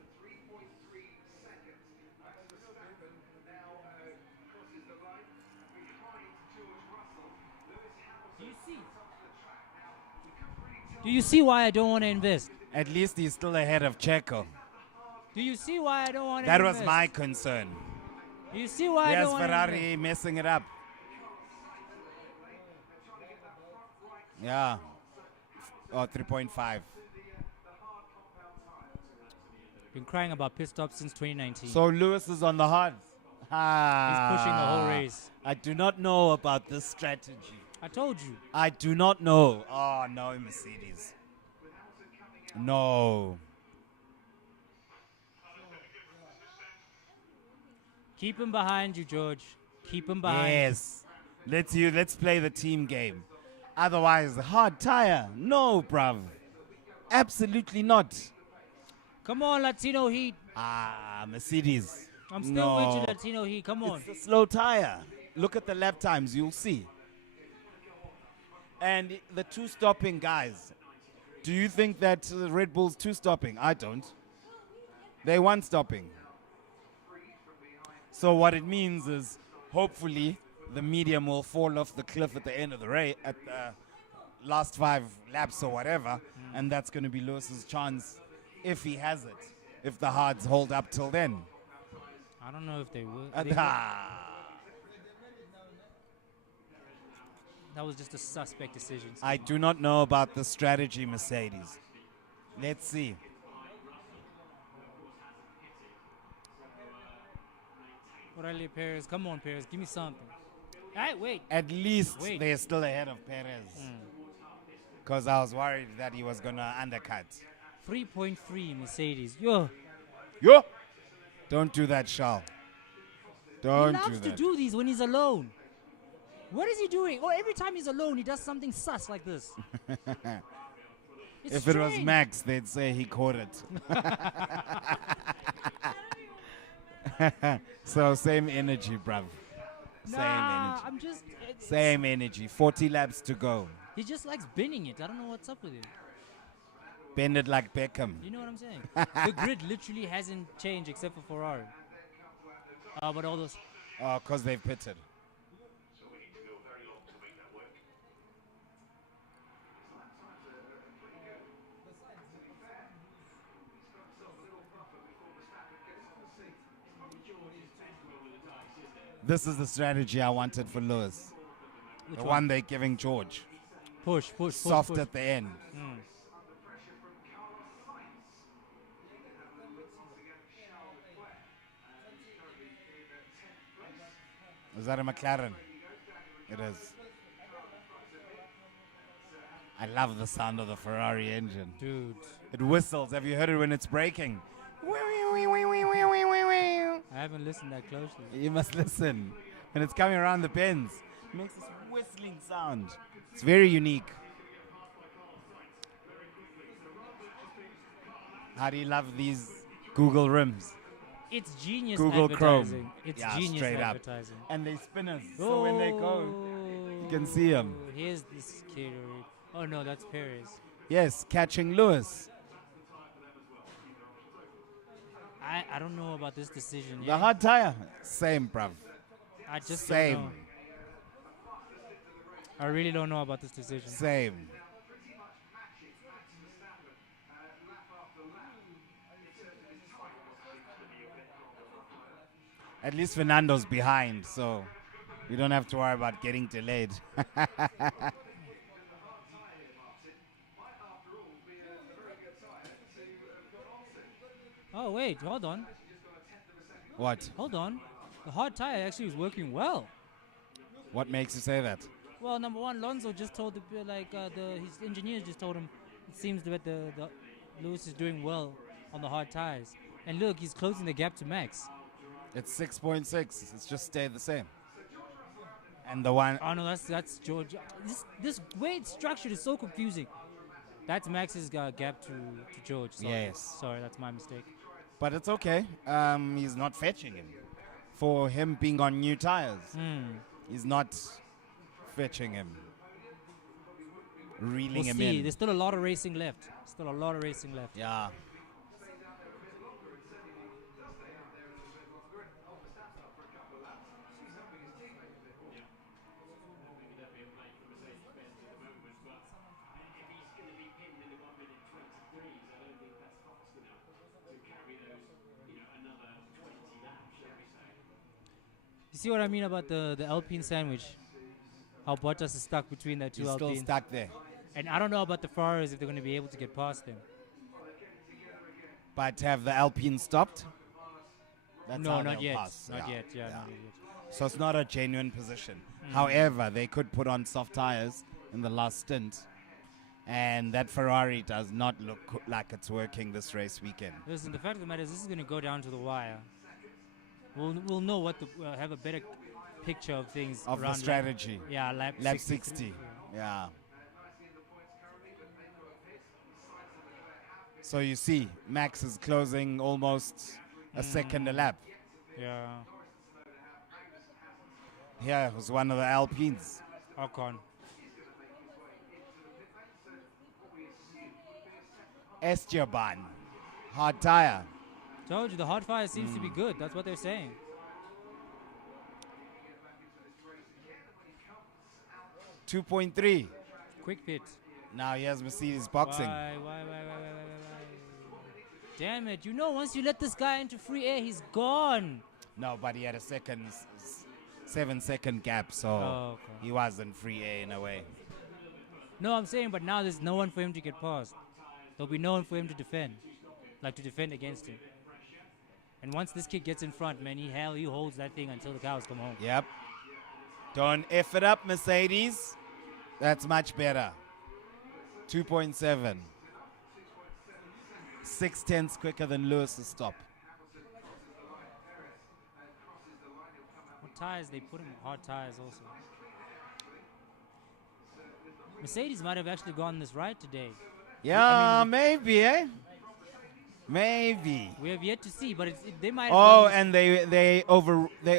Do you see why I don't want to invest? At least he's still ahead of Checo. Do you see why I don't want to That invest? was my concern. Do you see why I Yes, don't want to Ferrari messing it up. Yeah. Oh, 3.5. Been crying about pit stops since 2019. So Lewis is on the hard. He's pushing the whole race. I do not know about this strategy. I told you. I do not know. Oh, no, Mercedes. No. Keep him behind you, George. Keep him behind. Yes. Let's play the team game. Otherwise, hard tire. No, bruv. Absolutely not. Come on, Latino Heat. Mercedes. I'm still No. with you, Latino Heat. Come on. It's a slow tire. Look at the lap times. You'll see. And the two-stopping guys. Do you think that Red Bull's two-stopping? I don't. They one-stopping. So what it means is, hopefully, the medium will fall off the cliff at the end of the race, at the last 5 laps or whatever, and that's going to be Lewis's chance if he has it, if the hards hold up till then. I don't know if they will. That was just a suspect decision. I do not know about the strategy, Mercedes. Let's see. Riley Perez, come on, Perez, give me something. Hey, wait. At least Wait. they're still ahead of Perez. Because I was worried that he was going to undercut. 3.3 Mercedes. Yo. Don't do that, Charles. He Don't loves do to that. do these when he's alone. What is he doing? Oh, every time he's alone, he does something sus like this. It's If it was strange. Max, they'd say he caught it. So same energy, bruv. Same Nah, energy. I'm just. Same energy. 40 laps to go. He just likes bending it. I don't know what's up with him. Bend it like Beckham. You know what I'm saying? The grid literally hasn't changed except for Ferrari. But all those. Oh, because they've pitted. This is the strategy I wanted for Lewis. Which The one they're giving George. Push, push, Soft push, push. at the end. Mm. Is that a McLaren? It is. I love the sound of the Ferrari engine. Dude. It whistles. Have you heard it when it's braking? I haven't listened that closely. You must listen. When it's coming around the bends, it makes this whistling sound. It's very unique. How do you love these Google rims? It's genius Google Chrome. advertising. It's Yeah, genius straight up. advertising. And they spinners. So when they go, you can see them. Here's this kid. Oh no, that's Perez. Yes, catching Lewis. I don't know about this decision. The Yeah? hard tire. Same, bruv. I just Same. don't know. I really don't know about this decision. Same. At least Fernando's behind, so you don't have to worry about getting delayed. Oh wait, hold on. What? Hold on. The hard tire actually was working well. What makes you say that? Well, number one, Lonzo just told his engineers just told him it seems that the Lewis is doing well on the hard tires. And look, he's closing the gap to Max. It's 6.6. It's just stayed the same. And the one. Oh no, that's George. This way it's structured is so confusing. That's Max's gap to George. Sorry. Yes. Sorry, that's my mistake. But it's okay. He's not fetching him. For him being on new tires, he's not fetching him. Reeling We'll him see. in. There's still a lot of racing left. Yeah. You see what I mean about the Alpine sandwich? How Bottas is stuck between the two He's still Alpines. stuck there. And I don't know about the Ferraris if they're going to be able to get past them. But have the Alpine stopped? That's No, how not they'll yet. pass. Not yet. Yeah, not yet. So it's not a genuine position. However, they could put on soft tires in the last stint. And that Ferrari does not look like it's working this race weekend. Listen, the fact of the matter is this is going to go down to the wire. We'll know what have a better picture of things Of the around strategy. lap Lap 60. 60. Yeah. So you see, Max is closing almost a second a lap. Yeah. Here was one of the Alpines. Ocon. Esteban. Hard tire. Told you the hot fire seems to be good. That's what they're saying. .3. Quick pit. Now here's Mercedes boxing. Why? Damn it. You know, once you let this guy into free air, he's gone. No, but he had a 7-second gap, so Okay. he was in free air in a way. No, I'm saying, but now there's no one for him to get past. There'll be no one for him to defend. Like, to defend against him. And once this kid gets in front, man, he holds that thing until the cows come home. Yep. Don't F it up, Mercedes. That's much better. 2.7. 6/10 quicker than Lewis's stop. What tires? They put him hard tires also. Mercedes might have actually gone this right today. Yeah, maybe, eh? Maybe. We have yet to see, but they might have Oh, gone this- and they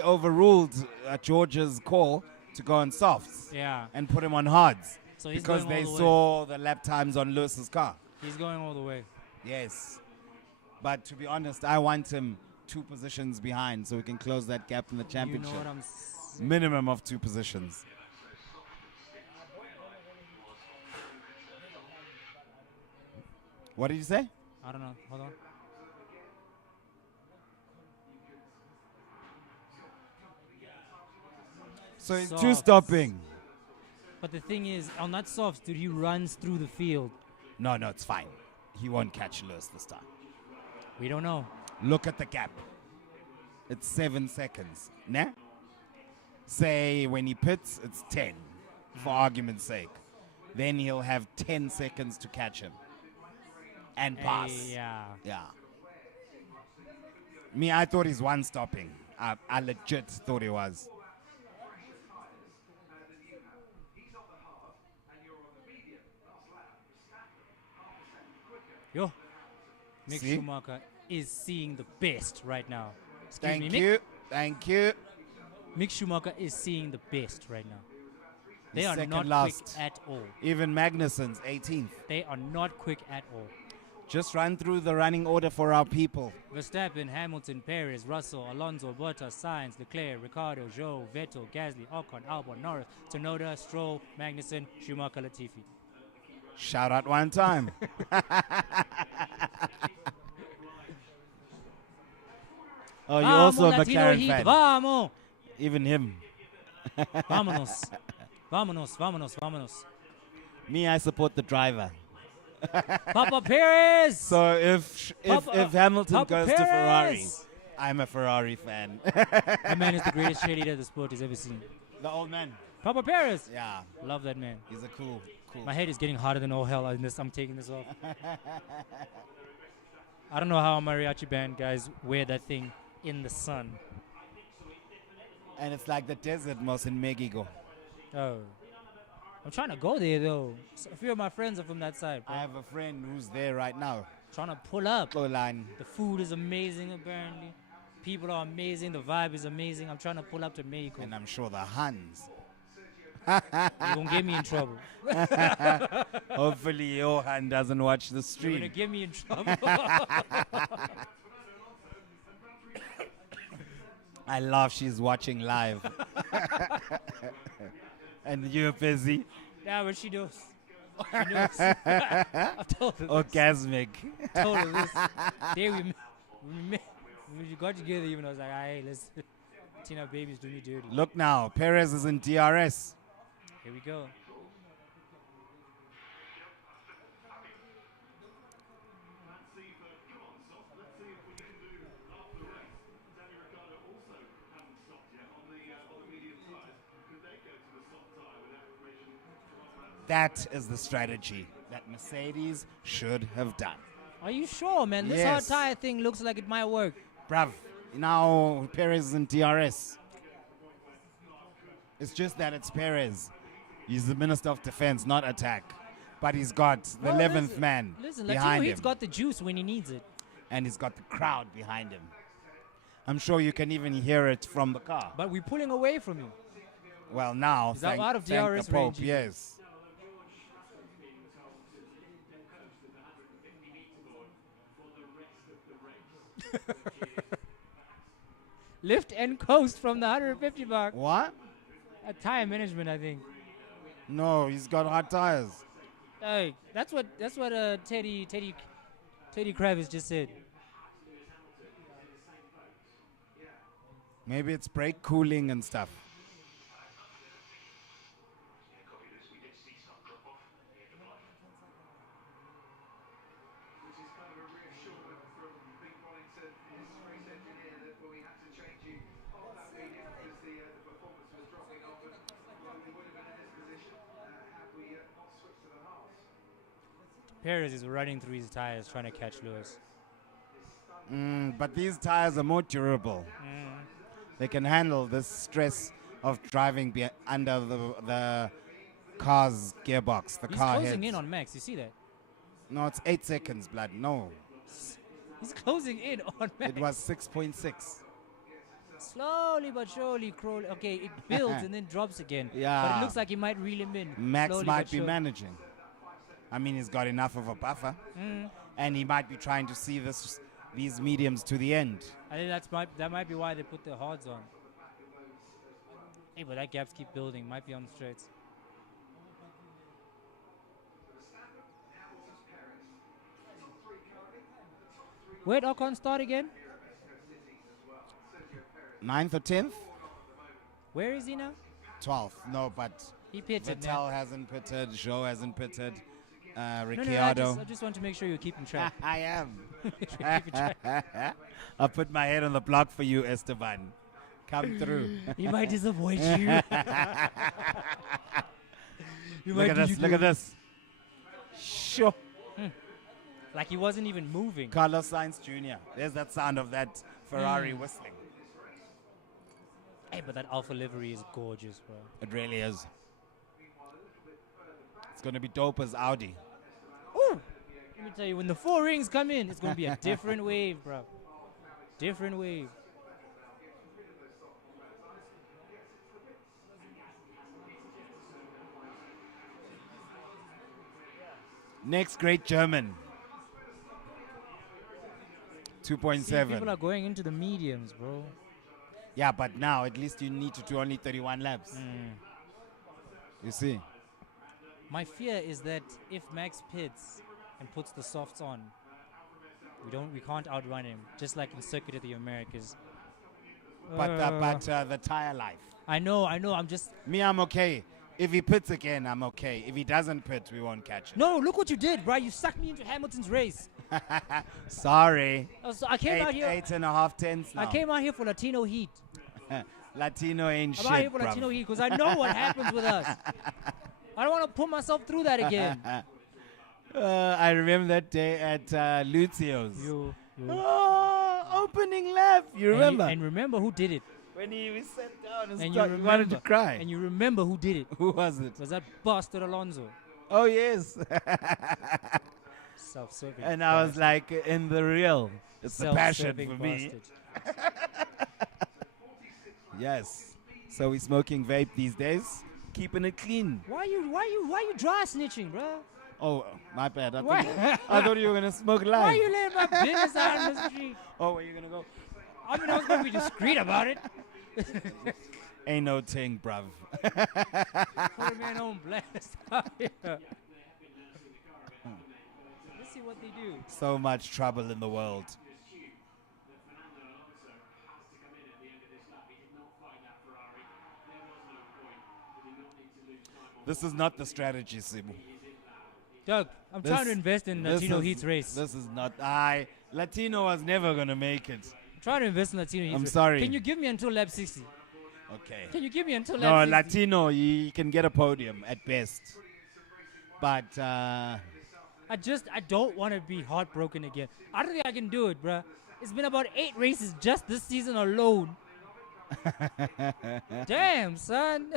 overruled George's call to go on softs Yeah. and put him on hards So he's because going all they the way. saw the lap times on Lewis's car. He's going all the way. Yes. But to be honest, I want him 2 positions behind so we can close that gap in the championship. You know what I'm saying? Minimum of 2 positions. What did you say? I don't know. Hold on. So he's Softs. two stopping. But the thing is, on that softs, dude, he runs through the field. No, it's fine. He won't catch Lewis this time. We don't know. Look at the gap. It's 7 seconds. Nah? Say when he pits, it's 10, for argument's sake. Then he'll have 10 seconds to catch him. And pass. Yeah. Yeah. Me, I thought he's one stopping. I legit thought he was. Yo. Mick See? Schumacher is seeing the best right now. Excuse Thank me, Mick. you. Thank you. Mick Schumacher is seeing the best right now. They He's are second not last. quick at all. Even Magnussen's 18th. They are not quick at all. Just run through the running order for our people. Verstappen, Hamilton, Perez, Russell, Alonso, Bottas, Sainz, Leclerc, Ricciardo, Zhou, Vettel, Gasly, Ocon, Albon, Norris, Tsunoda, Stroll, Magnussen, Schumacher, Latifi. Shout out one time. Oh, you're also a McLaren fan. Vamos! Even him. Vámonos. Vámonos, vámonos, vámonos. Me, I support the driver. Papa Perez! So if Hamilton Papa goes to Ferrari, Perez! I'm a Ferrari fan. That man is the greatest cheerleader the sport has ever seen. The old man. Papa Perez! Yeah, Love that man. he's a cool. My head is getting hotter than all hell. I'm taking this off. I don't know how mariachi band guys wear that thing in the sun. And it's like the desert most in Mexico. Oh. I'm trying to go there, though. A few of my friends are from that side, bro. I have a friend who's there right now. Trying to pull up. Line. The food is amazing, apparently. People are amazing. The vibe is amazing. I'm trying to pull up to Mexico. And I'm sure the Huns. You're going to get me in trouble. Hopefully Johan doesn't watch the You're stream. going to get me in trouble. I love she's watching live. And you're busy. Yeah, but she knows. She knows. I've told her this. Orgasmic. Told her this. Day when we got together, even I was like, hey, let's Tina babies do me dirty. Look now, Perez is in DRS. Here we go. That is the strategy that Mercedes should have done. Are you sure, man? This hard Yes. tire thing looks like it might work. Bruv, now Perez is in DRS. It's just that it's Perez. He's the Minister of Defense, not attack. But he's got the Well, 11th listen- man Listen, behind he's him. got the juice when he needs it. And he's got the crowd behind him. I'm sure you can even hear it from the car. But we're pulling away from him. Well, now, Is that thank, out of thank DRS the Pope, range, you think? yes. Lift and coast from the 150 mark. What? Tire management, I think. No, he's got hard tires. Hey, that's what Teddy Kravitz just said. Maybe it's brake cooling and stuff. Perez is running through his tires trying to catch Lewis. But these tires are more durable. They can handle the stress of driving under the car's gearbox, the He's car closing heads. in on Max. You see that? No, it's 8 seconds, blood. No, He's closing in on Max. it was 6.6. Slowly but surely crawl. Okay, it builds and then drops again. But Yeah. it looks like he might reel him in. Max slowly might but be surely. managing. I mean, he's got enough of a buffer, and he might be trying to see these mediums to the end. I think that might be why they put the hards on. Hey, but that gaps keep building. Might be on the straights. Where'd Ocon start again? 9th or 10th? Where is he now? 12th. No, but He pitted, Vettel man. hasn't pitted. Joe hasn't pitted. No, Ricciardo. I just want to make sure you're keeping track. I am. Keeping track. I'll put my head on the block for you, Esteban. Come through. He might disappoint you. Look at this. Look at this. Sure. Like he wasn't even moving. Carlos Sainz Jr. There's that sound of that Ferrari whistling. Hey, but that Alpha livery is gorgeous, bro. It really is. It's going to be dope as Audi. Ooh! Let me tell you, when the 4 rings come in, it's going to be a different wave, bro. Different wave. Next great German. See, 2.7. people are going into the mediums, bro. Yeah, but now at least you need to do only 31 laps. You see? My fear is that if Max pits and puts the softs on, we can't outrun him, just like in Circuit of the Americas. But the tire life. I know. I'm just. Me, I'm okay. If he pits again, I'm okay. If he doesn't pit, we won't catch him. No, look what you did, bro. You sucked me into Hamilton's race. Sorry. So I came out here. 8.5 tenths now. I came out here for Latino heat. Latino ain't I'm out here shit, for bruv. Latino heat because I know what happens with us. I don't want to put myself through that again. I remember that day at Lucio's. You. Opening lap. You remember? And remember who did it. When we sat down and And you wanted to cry. And you remember who did it. Who was it? It was that bastard Alonso. Oh, yes. Self-serving. And I was like, in the real. It's the passion Self-serving for me. bastard. Yes. So we smoking vape these days. Keeping it clean. Why you dry snitching, bro? Oh, my bad. Why? I thought you were going to smoke live. Why you letting my business out on the street? Oh, where you going to go? I mean, I was gonna be discreet about it. Ain't no ting, bruv. Put a man on blast out here. Let's see what they do. So much trouble in the world. This is not the strategy, Sibu. Doug, I'm trying to invest in Latino Heat's race. This is not. Latino was never going to make it. I'm trying to invest in Latino Heat's I'm race. sorry. Can you give me until lap 60? Okay. Can you give me until No, lap 60? Latino, you can get a podium at best. But I don't want to be heartbroken again. I don't think I can do it, bruh. It's been about 8 races just this season alone. Damn, son.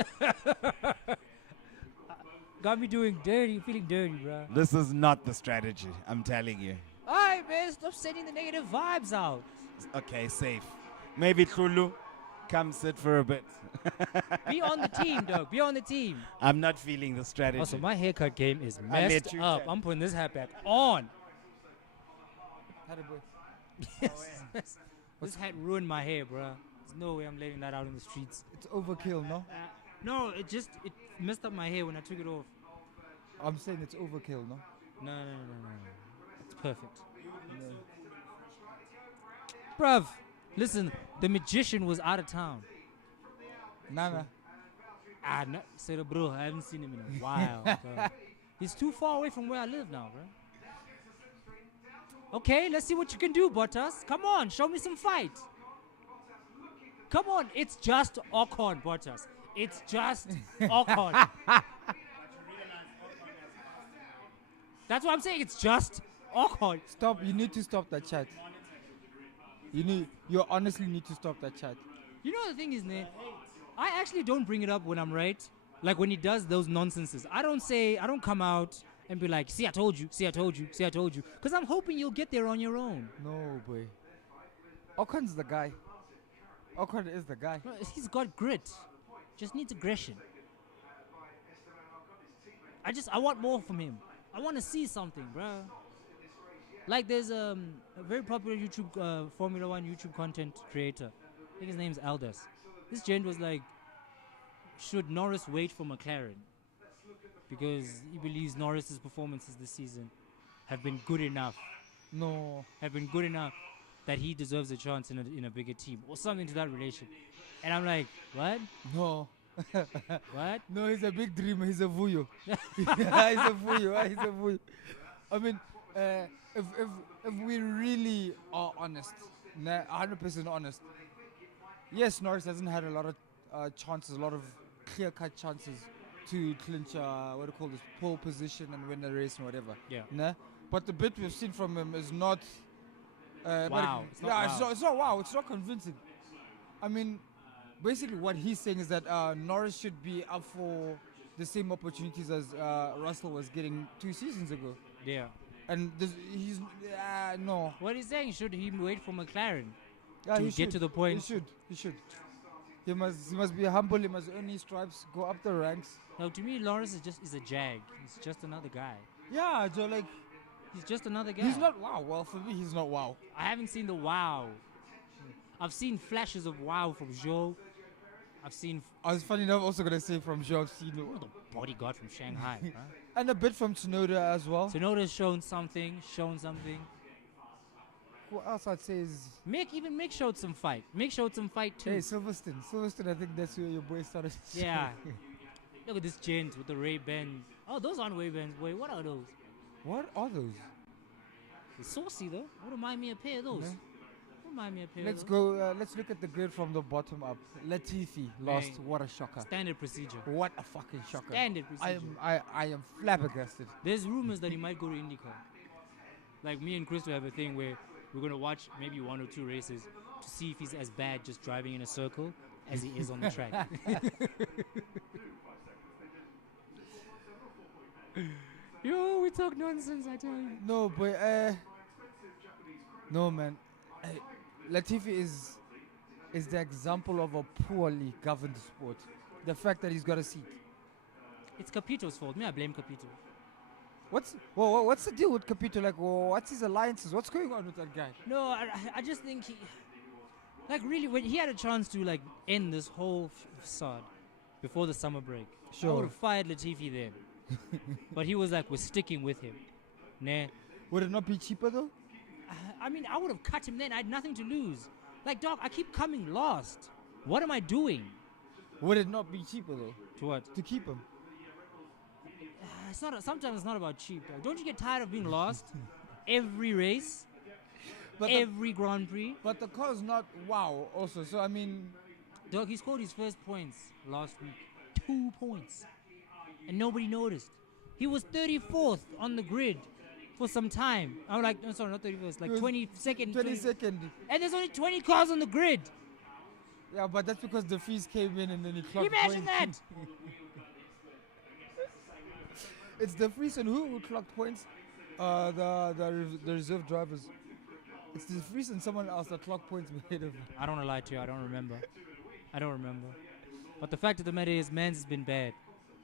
Got me feeling dirty, bruh. this is not the strategy, I'm telling you. Alright, man, stop sending the negative vibes out. Okay, safe. Maybe Tulu, come sit for a bit. Be on the team, Doug. Be on the team. I'm not feeling the strategy. Also, my haircut game is I let messed you up. tell. I'm putting this hat back on. Yes. This hat ruined my hair, bruh. There's no way I'm letting that out in the streets. It's overkill, no? No, it messed up my hair when I took it off. I'm saying it's overkill, no? No. It's perfect. Bruv, listen, the magician was out of town. Nana. No, say the bro, I haven't seen him in a while. Bro. He's too far away from where I live now, bro. Okay, let's see what you can do, Bottas. Come on, show me some fight. Come on, it's just Ocon, Bottas. It's just Ocon. That's what I'm saying. It's just Ocon. Stop. You need to stop that chat. You honestly need to stop that chat. You know the thing is, Nate, I actually don't bring it up when I'm right. Like when he does those nonsenses. I don't come out and be like, see, I told you. Because I'm hoping you'll get there on your own. No, boy. Ocon's the guy. Ocon is the guy. No, he's got grit. Just needs aggression. I want more from him. I want to see something, bro. Like there's a very popular YouTube Formula One YouTube content creator. I think his name's Aldous. This gent was like, should Norris wait for McLaren? Because he believes Norris's performances this season have been good enough. No. Have been good enough that he deserves a chance in a bigger team or something to that relation. And I'm like, what? No. What? No, he's a big dreamer. He's a vuyo. He's a vuyo. He's a vuyo. I mean, if we really are honest, 100% honest. Yes, Norris hasn't had a lot of chances, a lot of clear-cut chances to clinch what do you call this, pole position and win the race and whatever. Yeah. Nah? But the bit we've seen from him is not. Wow. It's not wow. It's not wow. It's not convincing. I mean, basically what he's saying is that Norris should be up for the same opportunities as Russell was getting 2 seasons ago. Yeah. And he's no. What he's saying, should he wait for McLaren Yeah, to he get should. to the point? He should. He must be humble. He must earn his stripes, go up the ranks. No, to me, Lawrence is a jag. He's just another guy. Yeah, Joe, like He's just another guy. he's not wow. Well, for me, he's not wow. I haven't seen the wow. I've seen flashes of wow from Joe. I've seen I was funny enough also gonna say from Joe, I've seen the bodyguard from Shanghai. Huh? and a bit from Tsunoda as well. Tsunoda's shown something. Who else I'd say is Mick showed some fight. Mick showed some fight too. hey Silverstone. Silverstone, I think that's where your boy started. Yeah. Look at this gent with the Ray-Bans. Oh, those aren't Ray-Bans, boy. What are those? What are those? It's saucy though. Would remind me a pair of those. No. Remind me a pair Let's of those. go. Let's look at the grid from the bottom up. Latifi lost. Bang. What a shocker! Standard procedure. What a fucking shocker! Standard procedure. I am flabbergasted. There's rumors that he might go to IndyCar. Like me and Crystal have a thing where we're gonna watch maybe 1 or 2 races to see if he's as bad just driving in a circle as he is on the track. Yo, we talk nonsense, I tell you. No, but no man. Latifi is the example of a poorly governed sport. The fact that he's got a seat. It's Capito's fault. Me, I blame Capito. What's the deal with Capito? Like, what's his alliances? What's going on with that guy? No, I just think he, like, really, when he had a chance to like end this whole facade before the summer break, I Sure. would have fired Latifi then. But he was like, we're sticking with him. Nah. Would it not be cheaper though? I mean, I would have cut him then. I had nothing to lose. Like, dog, I keep coming last. What am I doing? Would it not be cheaper though To what? to keep him? It's not. Sometimes it's not about cheap. Dog. Don't you get tired of being lost every race, But every Grand Prix? but the car's not wow. Also, so I mean, Dog, he scored his first points last week. 2 points. And nobody noticed. He was 34th on the grid for some time. I'm like, no, sorry, not 31st, like It was 22nd. 22nd. And there's only 20 cars on the grid. Yeah, but that's because the fees came in and then he clocked Imagine points. that. It's the Fries and who clocked points? The reserve drivers. It's the Fries and someone else that clocked points ahead of him. I don't want to lie to you. I don't remember. But the fact of the matter is, Mans has been bad.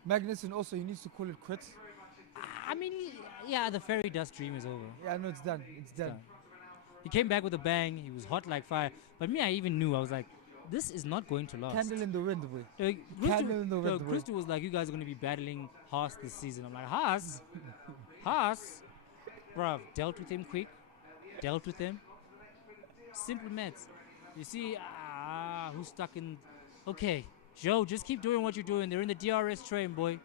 Magnussen also, he needs to call it quits. I mean, yeah, the fairy dust dream is over. Yeah, no, it's done. It's done. He came back with a bang. He was hot like fire. But me, I even knew. I was like, this is not going to last. Candle in the wind, boy. Crystal, in the wind, boy. Crystal was like, you guys are going to be battling Haas this season. I'm like, Haas? Haas? Bruv, dealt with him quick. Dealt with him. Simple maths. You see, who's stuck in... Okay, Joe, just keep doing what you're doing. They're in the DRS train, boy.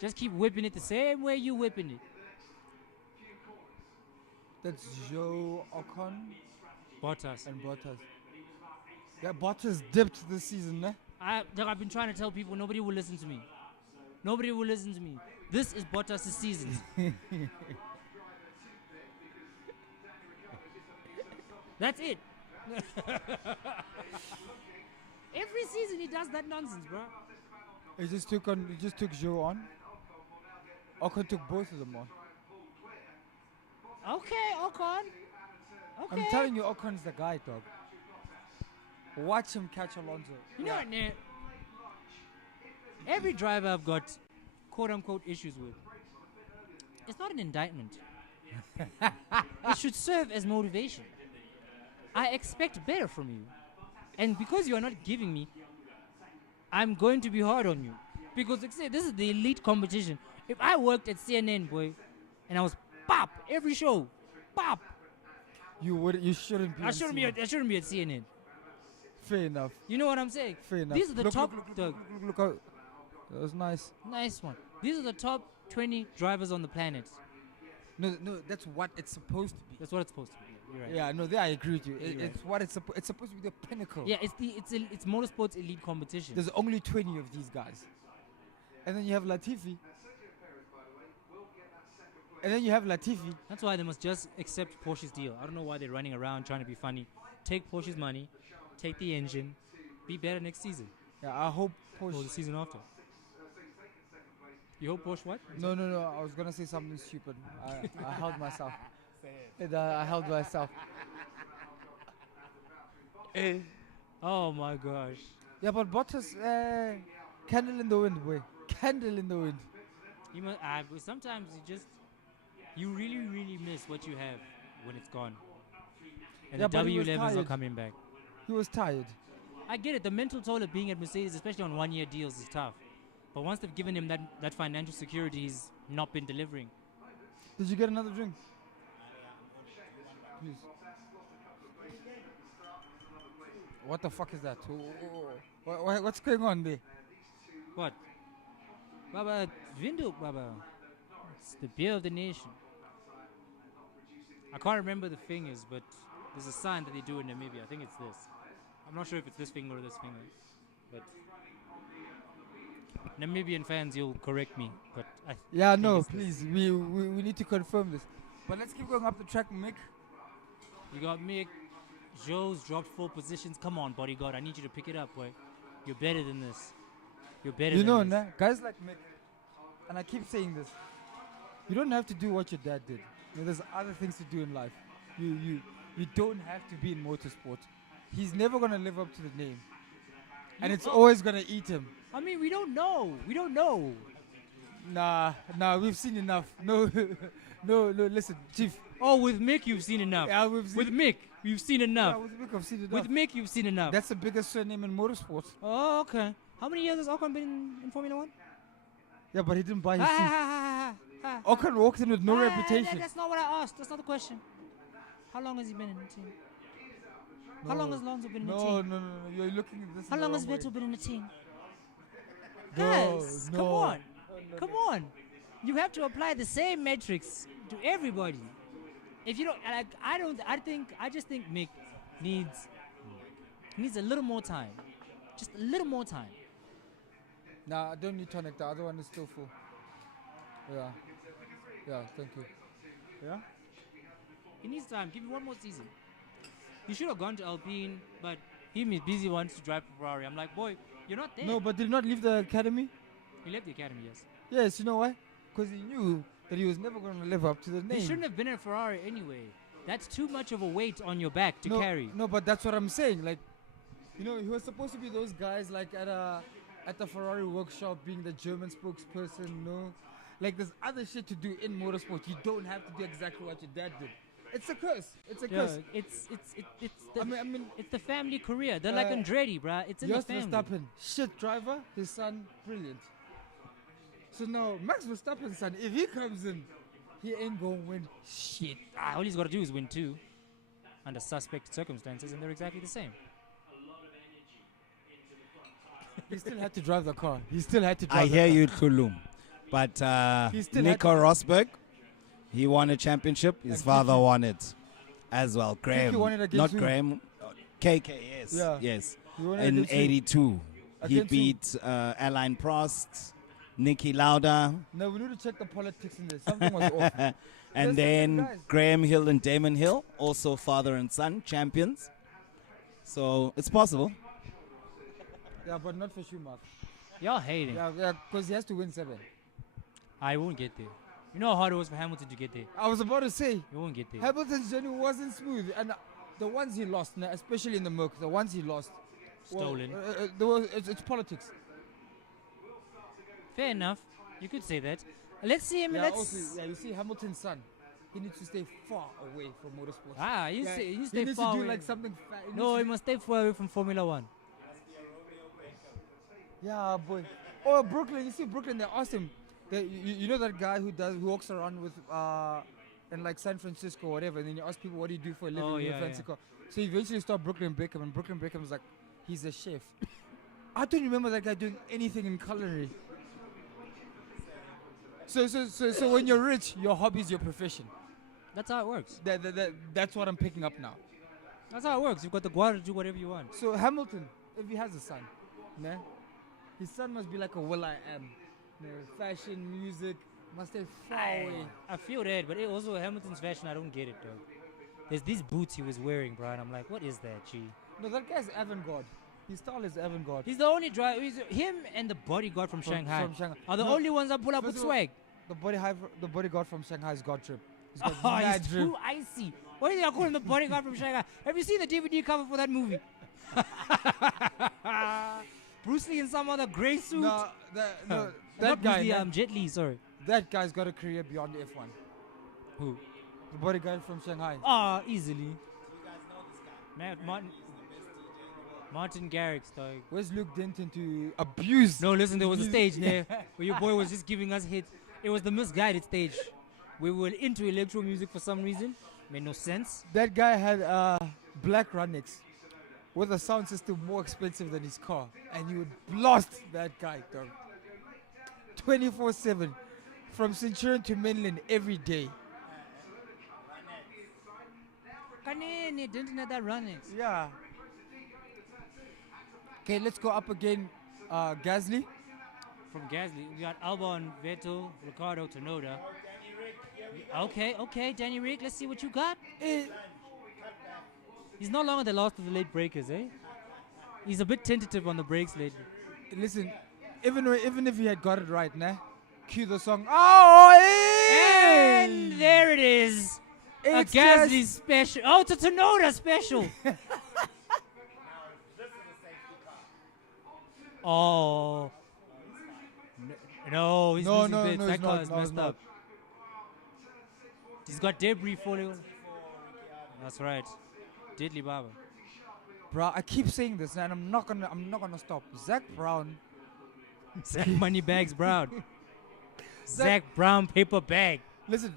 Just keep whipping it the same way you whipping it. That's Joe Ocon Bottas. and Bottas. Yeah, Bottas dipped this season, eh? I've been trying to tell people, nobody will listen to me. Nobody will listen to me. This is Bottas' season. That's it. Every season he does that nonsense, bro. He just took Joe on. Ocon took both of them on. Okay, Ocon. Okay. I'm telling you, Ocon's the guy, dog. Watch him catch Alonso. You know what, Nate? Every driver I've got quote-unquote issues with, it's not an indictment. It should serve as motivation. I expect better from you. And because you are not giving me, I'm going to be hard on you. Because like I said, this is the elite competition. If I worked at CNN, boy, and I was pop every show, pop, You shouldn't be. I shouldn't be at CNN. Fair enough. You know what I'm saying? Fair enough. These are the Look, top. Look, out. That was nice. Nice one. These are the top 20 drivers on the planet. No, that's what it's supposed to be. That's what it's supposed to be. You're right. Yeah, no, there I agree with you. You're right. It's what it's supposed to be the pinnacle. Yeah, it's motorsports elite competition. There's only 20 of these guys. And then you have Latifi. That's why they must just accept Porsche's deal. I don't know why they're running around trying to be funny. Take Porsche's money, take the engine, be better next season Yeah, I hope or the Porsche. season after. You hope Porsche what? No. I was gonna say something stupid. I held myself. I held myself. Oh my gosh. Yeah, but Bottas, candle in the wind, boy. Candle in the wind. You must, but sometimes you really, really miss what you have when it's gone. And Yeah, the but he was W11s are tired. coming back. He was tired. I get it. The mental toll of being at Mercedes, especially on one-year deals, is tough. But once they've given him that financial security, he's not been delivering. Did you get another drink? Please. What the fuck is that? What's going on there? What? Baba, Vinduk, Baba. It's the beer of the nation. I can't remember the fingers, but there's a sign that they do in Namibia. I think it's this. I'm not sure if it's this finger or this finger. But Namibian fans, you'll correct me. But Yeah, think no, it's this. please. We need to confirm this. But let's keep going up the track, Mick. You got Mick. Joe's dropped 4 positions. Come on, bodyguard. I need you to pick it up, boy. You're better than this. You're better You than know, this. nah, guys like Mick, and I keep saying this, you don't have to do what your dad did. You know, there's other things to do in life. You don't have to be in motorsport. He's never gonna live up to the name, and it's always gonna eat him. I mean, we don't know. We don't know. Nah, we've seen enough. No, no, listen, Chief. Oh, with Mick, you've seen enough. Yeah, we've seen With Mick, you've seen enough. Yeah, with Mick, I've seen enough. With Mick, you've seen enough. That's the biggest surname in motorsports. Oh, okay. How many years has Ocon been in Formula 1? Yeah, but he didn't buy his seat. Ah, Ocon walked in with no reputation. That's not what I asked. That's not the question. How long has he been in the team? How long has Lonzo been in the team? No. You're looking at this. How in the long has wrong Vettel way. been in the team? No, Guys, come no. on. Come on. You have to apply the same metrics to everybody. If you don't, like, I just think Mick needs a little more time. Just a little more time. Nah, I don't need tonic. The other one is still full. Yeah, thank you. Yeah? He needs time. Give him one more season. He should have gone to Alpine, but him is busy wants to drive for Ferrari. I'm like, boy, you're not there. No, but did he not leave the academy? He left the academy, yes. Yes, you know why? Because he knew that he was never going to live up to the name. He shouldn't have been at Ferrari anyway. That's too much of a weight on your back to carry. No, but that's what I'm saying. Like, you know, he was supposed to be those guys like at the Ferrari workshop being the German spokesperson, you know? Like, there's other shit to do in motorsport. You don't have to do exactly what your dad did. It's a curse. It's a curse. It's the, I mean, it's the family career. They're like Andretti, bruh. It's in the Jos family. Verstappen, shit driver, his son, brilliant. So now, Max Verstappen's son, if he comes in, he ain't gonna win shit. All he's got to do is win 2 under suspect circumstances, and they're exactly the same. He still had to drive the car. He still had to drive I the hear car. you, Tulum. But He still had Nico to- Rosberg, he won a championship. His And father Kiki. won it as well. Graham, won it against not who? Graham. KK, yes, Yeah. yes. He won it In against who? '82, he Against who? beat Alain Prost, Niki Lauda, No, we need to check the politics in there. Something was off. and There's some then guys. Graham Hill and Damon Hill, also father and son champions. So it's possible. Yeah, but not for Schumacher. Y'all hating. Yeah, because he has to win 7. I won't get there. You know how hard it was for Hamilton to get there. I was about to say, You won't get there. Hamilton's journey wasn't smooth. And the ones he lost, especially in the Merc, the ones he lost. Stolen. It's politics. Fair enough. You could say that. Let's see him. Yeah, Let's. also, you see Hamilton's son. He needs to stay far away from motorsport. He needs Yeah, to he stay needs far to do away. like something. No, he must stay far away from Formula 1. Yeah, boy. Oh, Brooklyn. You see Brooklyn? They asked him. You know that guy who walks around with in like San Francisco or whatever. And then you ask people, what do you do for a living? Oh, in yeah, fancy car. So he eventually stopped Brooklyn Beckham, and Brooklyn Beckham's like, he's a chef. I don't remember that guy doing anything in culinary. So when you're rich, your hobby is your profession. That's how it works. That's what I'm picking up now. That's how it works. You've got the guard to do whatever you want. So Hamilton, if he has a son, nah, his son must be like a Will.I.Am. Fashion, music, must stay far away. I feel that, but it also Hamilton's fashion, I don't get it, though. There's these boots he was wearing, bro, and I'm like, what is that, G? No, that guy's avant-garde. His style is avant-garde. He's the only driver. Him and the bodyguard from Shanghai From Shanghai. are the No, only ones that pull up with first of all, swag. The bodyguard from Shanghai has got drip. He's got Oh, mad he's drip. too icy. Why do they call him the bodyguard from Shanghai? Have you seen the DVD cover for that movie? Bruce Lee in some other grey suit. No, Not that Bruce guy. Lee, man, Jet Li, sorry. that guy's got a career beyond F1. Who? The bodyguard from Shanghai. Ah, easily. Martin Garrix, dog. Where's Luke Denton to abuse? No, listen, there was a stage there where your boy was just giving us hits. It was the misguided stage. We were into electro music for some reason. Made no sense. That guy had black Runnix with a sound system more expensive than his car, and he would blast that guy, dog. 24/7, from Centurion to Mainland every day. Kanene didn't have that running. Yeah. Okay, let's go up again. Gasly. From Gasly, we got Albon, Vettel, Ricardo, Tsunoda. Okay, Danny Rick, let's see what you got. He's no longer the last of the late breakers, eh? He's a bit tentative on the brakes lately. Listen, even if he had got it right, nah, cue the song. Oh, hey! And there it is. It's a Gasly just- special. Oh, it's a Tsunoda special. Oh. No, he's losing bits. no, That he's car not, is no, he's messed not. up. He's got debris falling. That's right. Diddley Baba. Bro, I keep saying this, and I'm not gonna stop. Zach Brown. Zach Moneybags Brown. Zach Brown paper bag. Listen,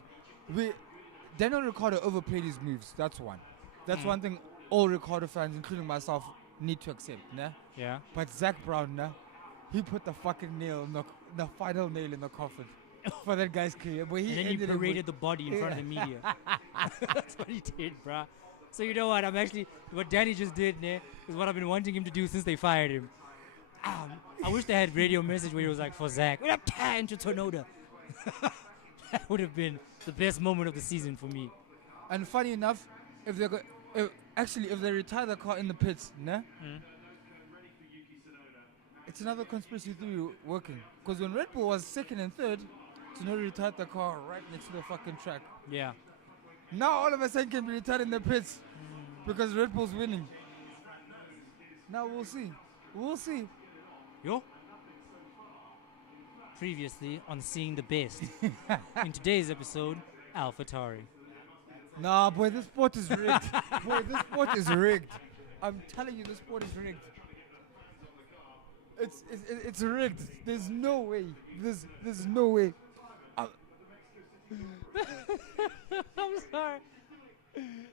Daniel Ricciardo overplayed his moves. That's one. That's one thing all Ricciardo fans, including myself, need to accept. Nah? Yeah. But Zach Brown, nah, he put the fucking nail in the final nail in the coffin for that guy's career. But he And then he ended it with- paraded the body in front of the media. That's what he did, bruh. So you know what? What Danny just did, ne, is what I've been wanting him to do since they fired him. I wish they had radio message where he was like, for Zach, we're into Tsunoda. That would have been the best moment of the season for me. And funny enough, if they retire the car in the pits, nah, it's another conspiracy theory working. Because when Red Bull was second and third, Tsunoda retired the car right next to the fucking track. Yeah. Now all of a sudden can be retired in the pits because Red Bull's winning. Now we'll see. We'll see. Yo. Previously on Seeing the Best. In today's episode, AlphaTauri. Nah, boy, this sport is rigged. Boy, this sport is rigged. I'm telling you, this sport is rigged. It's rigged. There's no way. There's no way. I'm sorry.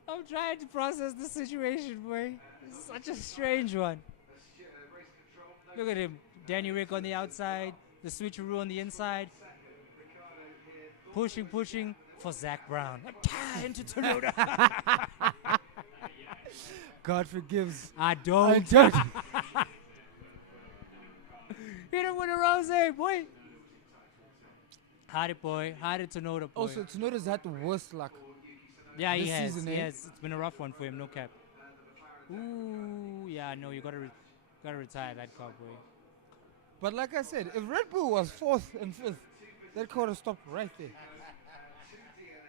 I'm trying to process the situation, boy. It's such a strange one. Look at him. Danny Rick on the outside. The switcheroo on the inside. Pushing for Zach Brown. Into Tsunoda. God forgives. I don't. don't. Hit him with a rose, boy. Hide it, boy. Hide it, Tsunoda, boy. Also, Tsunoda's had the worst luck. yeah, he this has. season, He eh? has. It's been a rough one for him. No cap. Ooh, yeah, no, you gotta retire that car, boy. But like I said, if Red Bull was fourth and fifth, that car would have stopped right there.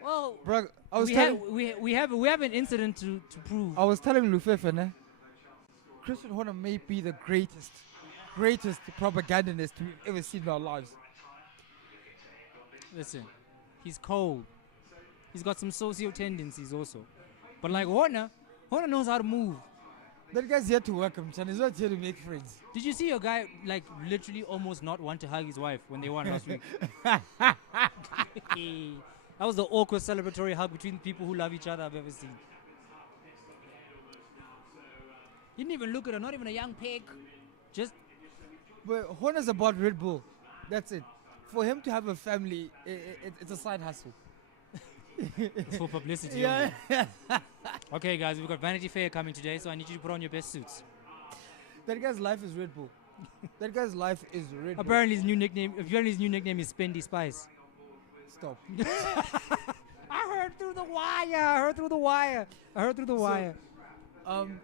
Well, Bro, I was we have an incident to prove. I was telling Lufefe, ne? Christian Horner may be the greatest propagandist we've ever seen in our lives. Listen, he's cold. He's got some socio tendencies also. But like Horner knows how to move. That guy's here to work him, Chan. He's not here to make friends. Did you see a guy like literally almost not want to hug his wife when they won last week? That was the awkward celebratory hug between people who love each other I've ever seen. He didn't even look at her, not even a young pig. Just But Horner's about Red Bull. That's it. for him to have a family, it's a side hustle. It's for publicity. Yeah. only. Okay, guys, we've got Vanity Fair coming today, so I need you to put on your best suits. That guy's life is Red Bull. That guy's life is Red Bull. Apparently his new nickname is Spendy Spice. Stop. I heard through the wire.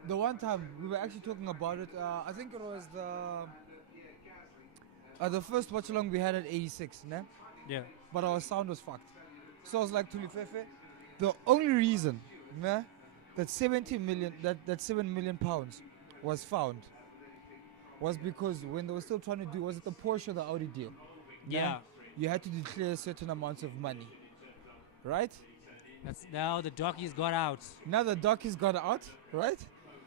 The one time we were actually talking about it, I think it was the first watch along we had at 86, né? Yeah. But our sound was fucked. So I was like, Tulifefe, the only reason né, that 7 million pounds was found was because when they were still trying to do, was it the Porsche or the Audi deal? Yeah. You had to declare certain amounts of money, right? That's now the dockies got out. Now the dockies got out, right?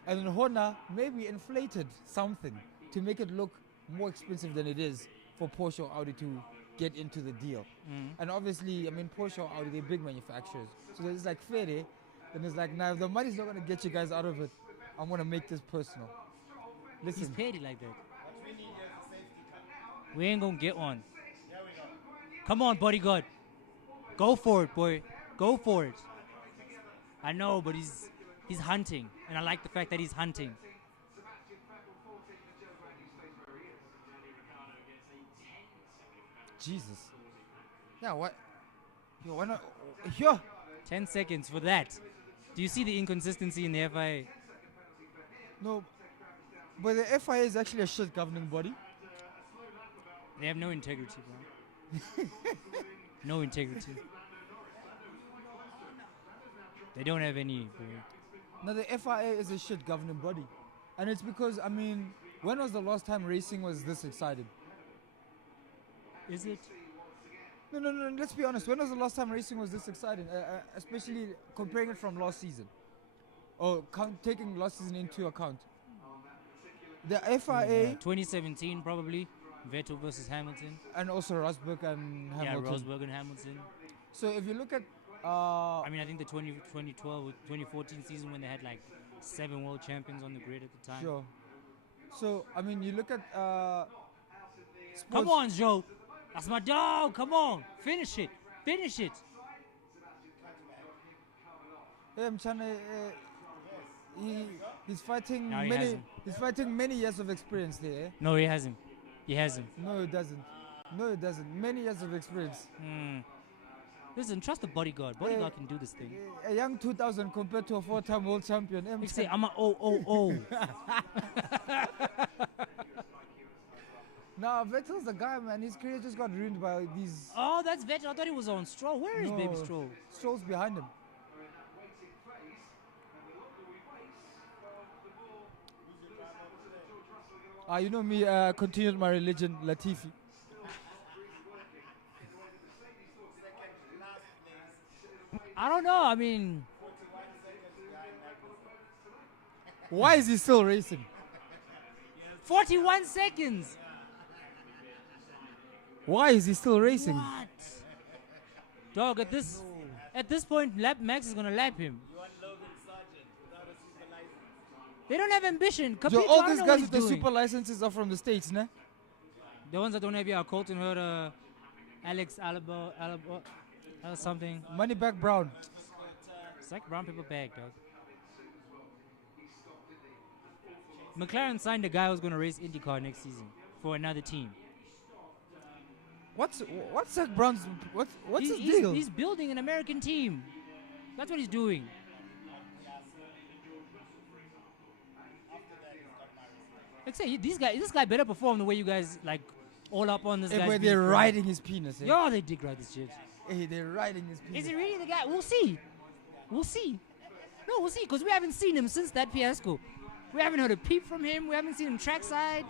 And then Honda maybe inflated something to make it look more expensive than it is for Porsche or Audi to get into the deal. And obviously, I mean, Porsche or Audi, they're big manufacturers. So it's like fair day. Then it's like, now if the money's not going to get you guys out of it, I'm going to make this personal. He's Listen, petty like that. We ain't gonna get one. Come on, bodyguard. Go for it, boy. Go for it. I know, but he's hunting, and I like the fact that he's hunting. Jesus. Yeah, what? Yo, why not? Yo. 10 seconds for that. Do you see the inconsistency in the FIA? No. But the FIA is actually a shit governing body. They have no integrity, bro. No integrity. They don't have any. Bro. Now, the FIA is a shit governing body. And it's because, I mean, when was the last time racing was this exciting? Is it? No, let's be honest. When was the last time racing was this exciting? Especially comparing it from last season. Or taking last season into account. The FIA 2017 probably. Vettel versus Hamilton. and also Rosberg and Hamilton. Yeah, Rosberg and Hamilton. So if you look at... I mean, I think the 2012 or 2014 season when they had like 7 world champions on the grid at the time. Sure. So, I mean, you look at... sports. Come on, Joe. That's my dog. Come on. Finish it. Finish it. Yeah, I'm trying to... he's fighting No, he many... hasn't. He's fighting many years of experience there. No, he hasn't. He hasn't. No, it doesn't. No, it doesn't. Many years of experience. Listen, trust the bodyguard. Bodyguard can do this thing. A young 2000 compared to a 4-time world champion. They say, I'm a oh. Nah, Vettel's the guy, man. His career just got ruined by these... Oh, that's Vettel. I thought he was on Stroll. Where is baby Stroll? Stroll's behind him. You know me, continued my religion, Latifi. I don't know. I mean, Why is he still racing? 41 seconds. Why is he still racing? What? Dog, at this point, Max is gonna lap him. They don't have ambition. So Capito, all I don't these know guys what with he's the doing. super licenses are from the States, ne? The ones that don't have, yeah, Colton Herta, Alex Alaba, something. Moneyback Brown. It's like brown paper bag, dog. McLaren signed a guy who's gonna race IndyCar next season for another team. What's Zach Brown's what's his he's, deal? He's building an American team. That's what he's doing. Like say, this guy better perform the way you guys like all up on this guy. Where they're riding his penis. Eh? Yo, they dig ride this shit. Hey, they're riding his penis. Is he really the guy? We'll see. We'll see. No, we'll see, because we haven't seen him since that fiasco. We haven't heard a peep from him. We haven't seen him trackside.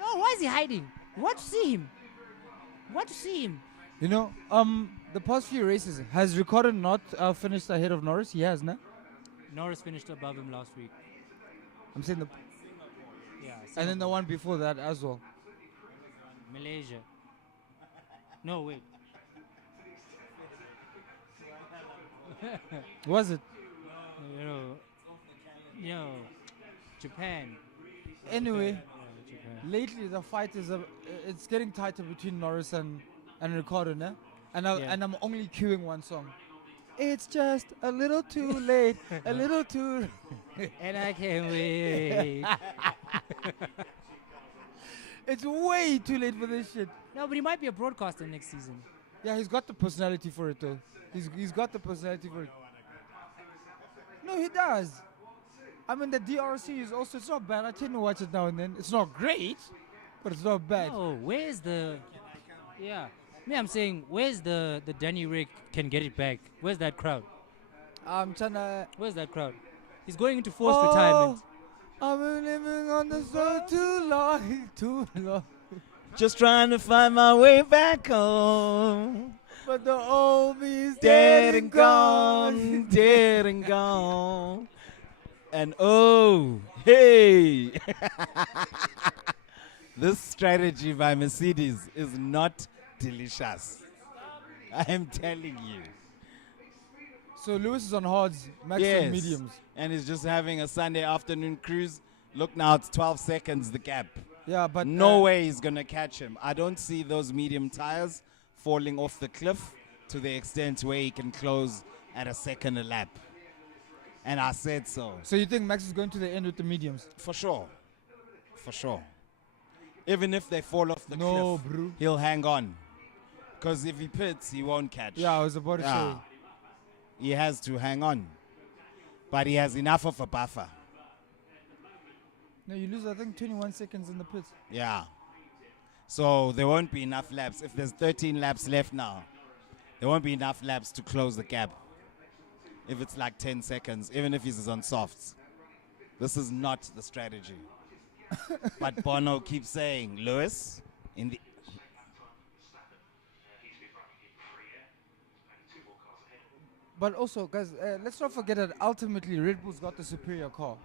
No, why is he hiding? Want to see him. Want to see him. You know, the past few races, has Ricardo not finished ahead of Norris? He has, no? Norris finished above him last week. I'm saying Yeah. and then the one before that as well. Malaysia. No, wait. Was it? You know, Japan. Anyway, Japan. lately the fight is it's getting tighter between Norris and and Ricardo, ne? And Yeah. I'm only queuing one song. It's just a little too late, a little too. And I can't wait. It's way too late for this shit. No, but he might be a broadcaster next season. Yeah, he's got the personality for it though. He's got the personality for it. No, he does. I mean, the DRC is also, it's not bad. I tend to watch it now and then. It's not great, but it's not bad. Oh, where's the? Yeah. Me, I'm saying, where's the Danny Rick can get it back? Where's that crowd? I'm trying to. Where's that crowd? He's going into forced retirement. I've been living on the road too long, too long. Just trying to find my way back home. But the old me's Dead and gone, dead and gone. And oh, hey. This strategy by Mercedes is not delicious. I am telling you. So Lewis is on hards, Max on mediums. And he's just having a Sunday afternoon cruise. Look now, it's 12 seconds the gap. Yeah, but No way he's going to catch him. I don't see those medium tires falling off the cliff to the extent where he can close at a second a lap. And I said so. So you think Max is going to the end with the mediums? For sure. For sure. Even if they fall off the No, cliff, bro. he'll hang on. Because if he pits, he won't catch. Yeah, I was about to say. He has to hang on. But he has enough of a buffer. No, you lose, I think, 21 seconds in the pits. Yeah. So there won't be enough laps. If there's 13 laps left now, there won't be enough laps to close the gap. If it's like 10 seconds, even if he's on softs. This is not the strategy. But Bono keeps saying, Lewis, in the... But also, guys, let's not forget that ultimately Red Bull's got the superior car.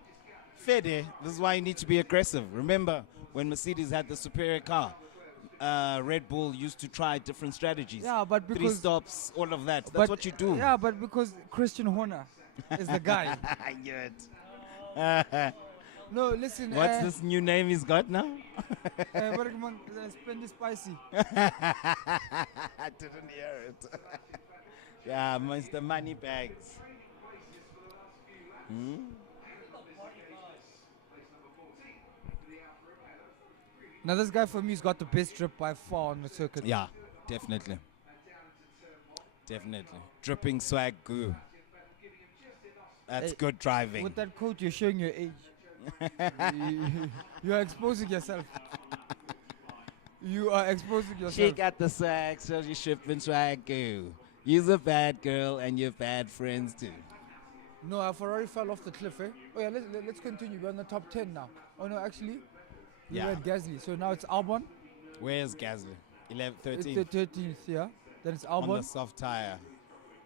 Fede, this is why you need to be aggressive. Remember, when Mercedes had the superior car, Red Bull used to try different strategies. Yeah, but because... 3 stops, all of that. That's but what you do. Yeah, but because Christian Horner is the guy. I knew it. No, listen. What's this new name he's got now? Spend the spicy. I didn't hear it. Yeah, Mr. Moneybags. Now, this guy for me has got the best drip by far on the circuit. Yeah, definitely. Definitely. Dripping swag goo. That's good driving. With that coat, you're showing your age. You are exposing yourself. You are exposing yourself. She got the swag, so she's shipping swag goo. You're a bad girl and you're bad friends too. No, our Ferrari fell off the cliff, eh? Oh yeah, let's continue. We're in the top 10 now. Oh no, actually, we were at Gasly. So now it's Albon. Where's Gasly? 11, 13. It's the 13th, yeah. Then it's Albon. On the soft tire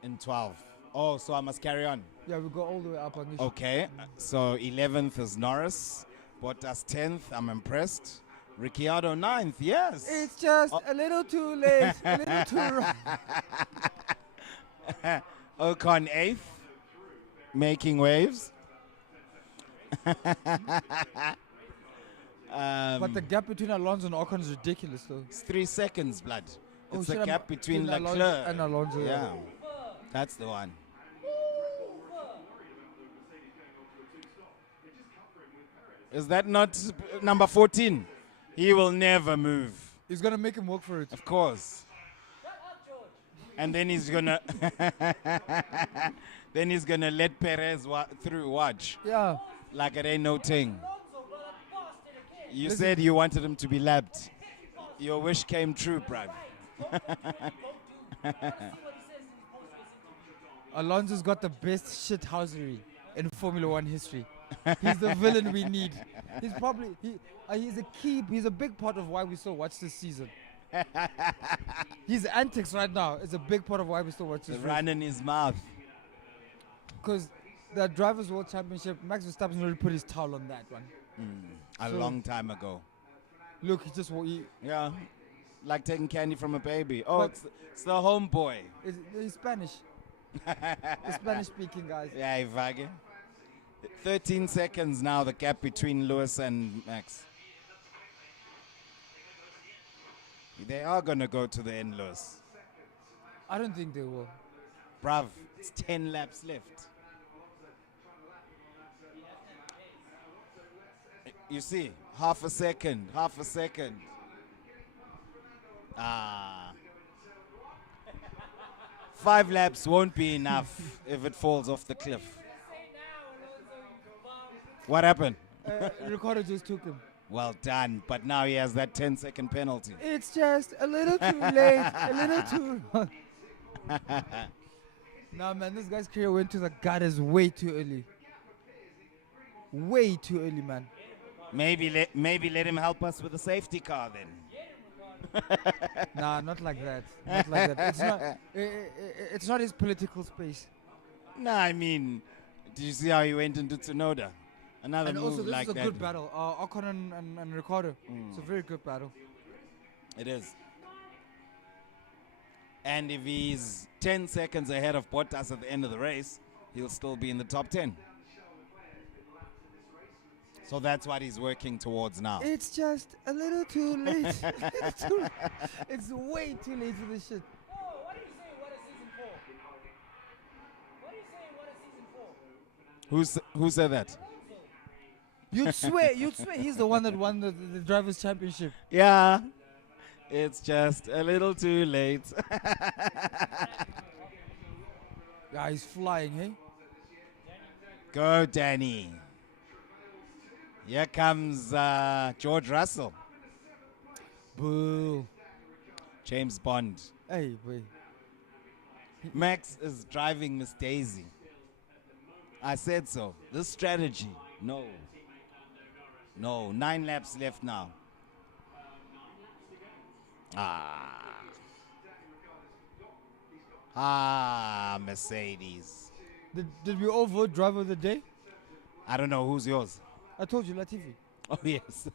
in 12. Oh, so I must carry on. Yeah, we go all the way up on this. Okay, so 11th is Norris. Bottas 10th, I'm impressed. Ricciardo 9th, yes. It's just a little too late, a little too Ocon 8th, making waves. But the gap between Alonso and Ocon is ridiculous, though. It's 3 seconds, blood. Oh, It's a shit, gap between Alonso Leclerc and Alonso. Yeah, that's the one. Is that not number 14? He will never move. He's gonna make him work for it. Of course. And then he's gonna let Perez through. Watch. Yeah. Like it ain't no thing. You said you wanted him to be lapped. Your wish came true, bruv. Alonso's got the best shithousery in Formula One history. He's the villain we need. He's probably he's a big part of why we still watch this season. His antics right now is a big part of why we still watch this. The run in his mouth. Because the Drivers' World Championship, Max Verstappen already put his towel on that one. A long time ago. Look, he yeah, like taking candy from a baby. Oh, it's the homeboy. He's Spanish. The Spanish-speaking guys. Yeah, Ivage. 13 seconds now, the gap between Lewis and Max. They are going to go to the end, Lewis. I don't think they will. Bruv, it's 10 laps left. You see, half a second. Ah. 5 laps won't be enough if it falls off the cliff. What happened? Ricardo just took him. Well done, but now he has that 10-second penalty. It's just a little too late, a little too wrong. Nah, man, this guy's career went to the gutters way too early. Way too early, man. Maybe let him help us with the safety car then. Nah, not like that. Not like that. It's not his political space. Nah, I mean, did you see how he went into Tsunoda? Another And move also, this like is a that. good battle. Ocon and Ricardo. It's a very good battle. It is. And if he's 10 seconds ahead of Bottas at the end of the race, he'll still be in the top 10. So that's what he's working towards now. It's just a little too late. It's way too late for this shit. Oh, what are you saying? What is season 4? What are you saying? What is season 4? Who said that? You'd swear he's the one that won the drivers' championship. Yeah. It's just a little too late. Yeah, he's flying, hey? Go, Danny. Here comes George Russell. Boo. James Bond. Hey, boy. Max is driving Miss Daisy. I said so. This strategy. No. 9 laps left now. Mercedes. Did we all vote driver of the day? I don't know. Who's yours? I told you, Latifi. Oh, yes.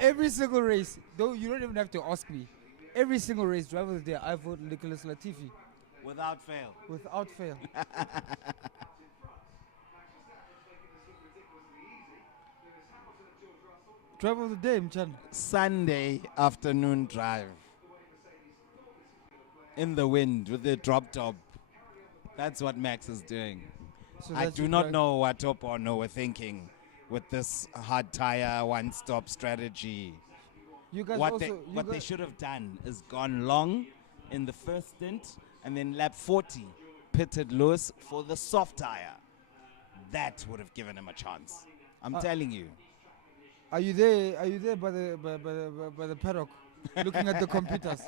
Every single race, though you don't even have to ask me. Every single race, driver of the day, I vote Nicholas Latifi. Without fail. Without fail. Driver of the day, Mchan. Sunday afternoon drive. In the wind with the drop top. That's what Max is doing. So I that's do your not drive- know what Top Ono were thinking with this hard tire one-stop strategy. You guys What also, they should have done is gone long in the first stint and then lap 40 pitted Lewis for the soft tire. That would have given him a chance. I'm telling you. Are you there? Are you there by the paddock, looking at the computers?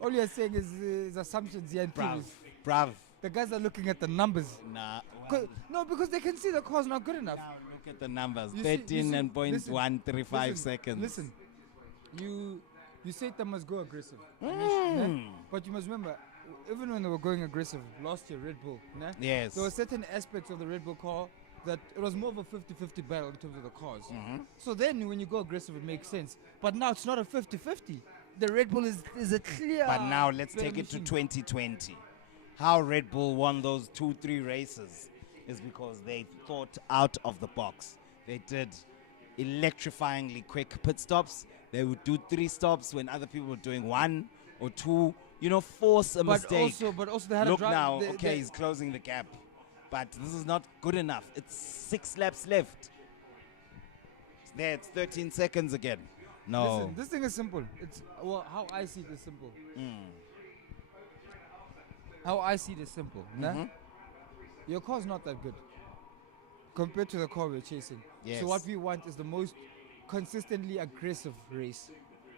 All you're saying is assumptions here and Bruv. theories. Bruv. The guys are looking at the numbers. Nah. 'Cause- no, because they can see the car's not good enough. Now look at the numbers. You see- 13 and listen, 0.135 listen, seconds. Listen, you said they must go aggressive. Mm. But you must remember, even when they were going aggressive last year, Red Bull, né? Yes. There were certain aspects of the Red Bull car that it was more of a 50-50 battle in terms of the cars. So then when you go aggressive, it makes sense. But now it's not a 50-50. The Red Bull is a clear. But now let's better take it to machine. 2020. How Red Bull won those 2-3 races is because they thought out of the box. They did electrifyingly quick pit stops. They would do 3 stops when other people were doing 1 or 2. You know, force a mistake. But also they had Look a drive. now, okay, he's closing the gap. But this is not good enough. It's 6 laps left. There, it's 13 seconds again. No. Listen, this thing is simple. It's how I see it is simple. How I see it is simple. Nah? Your car's not that good compared to the car we're chasing. Yes. So what we want is the most consistently aggressive race.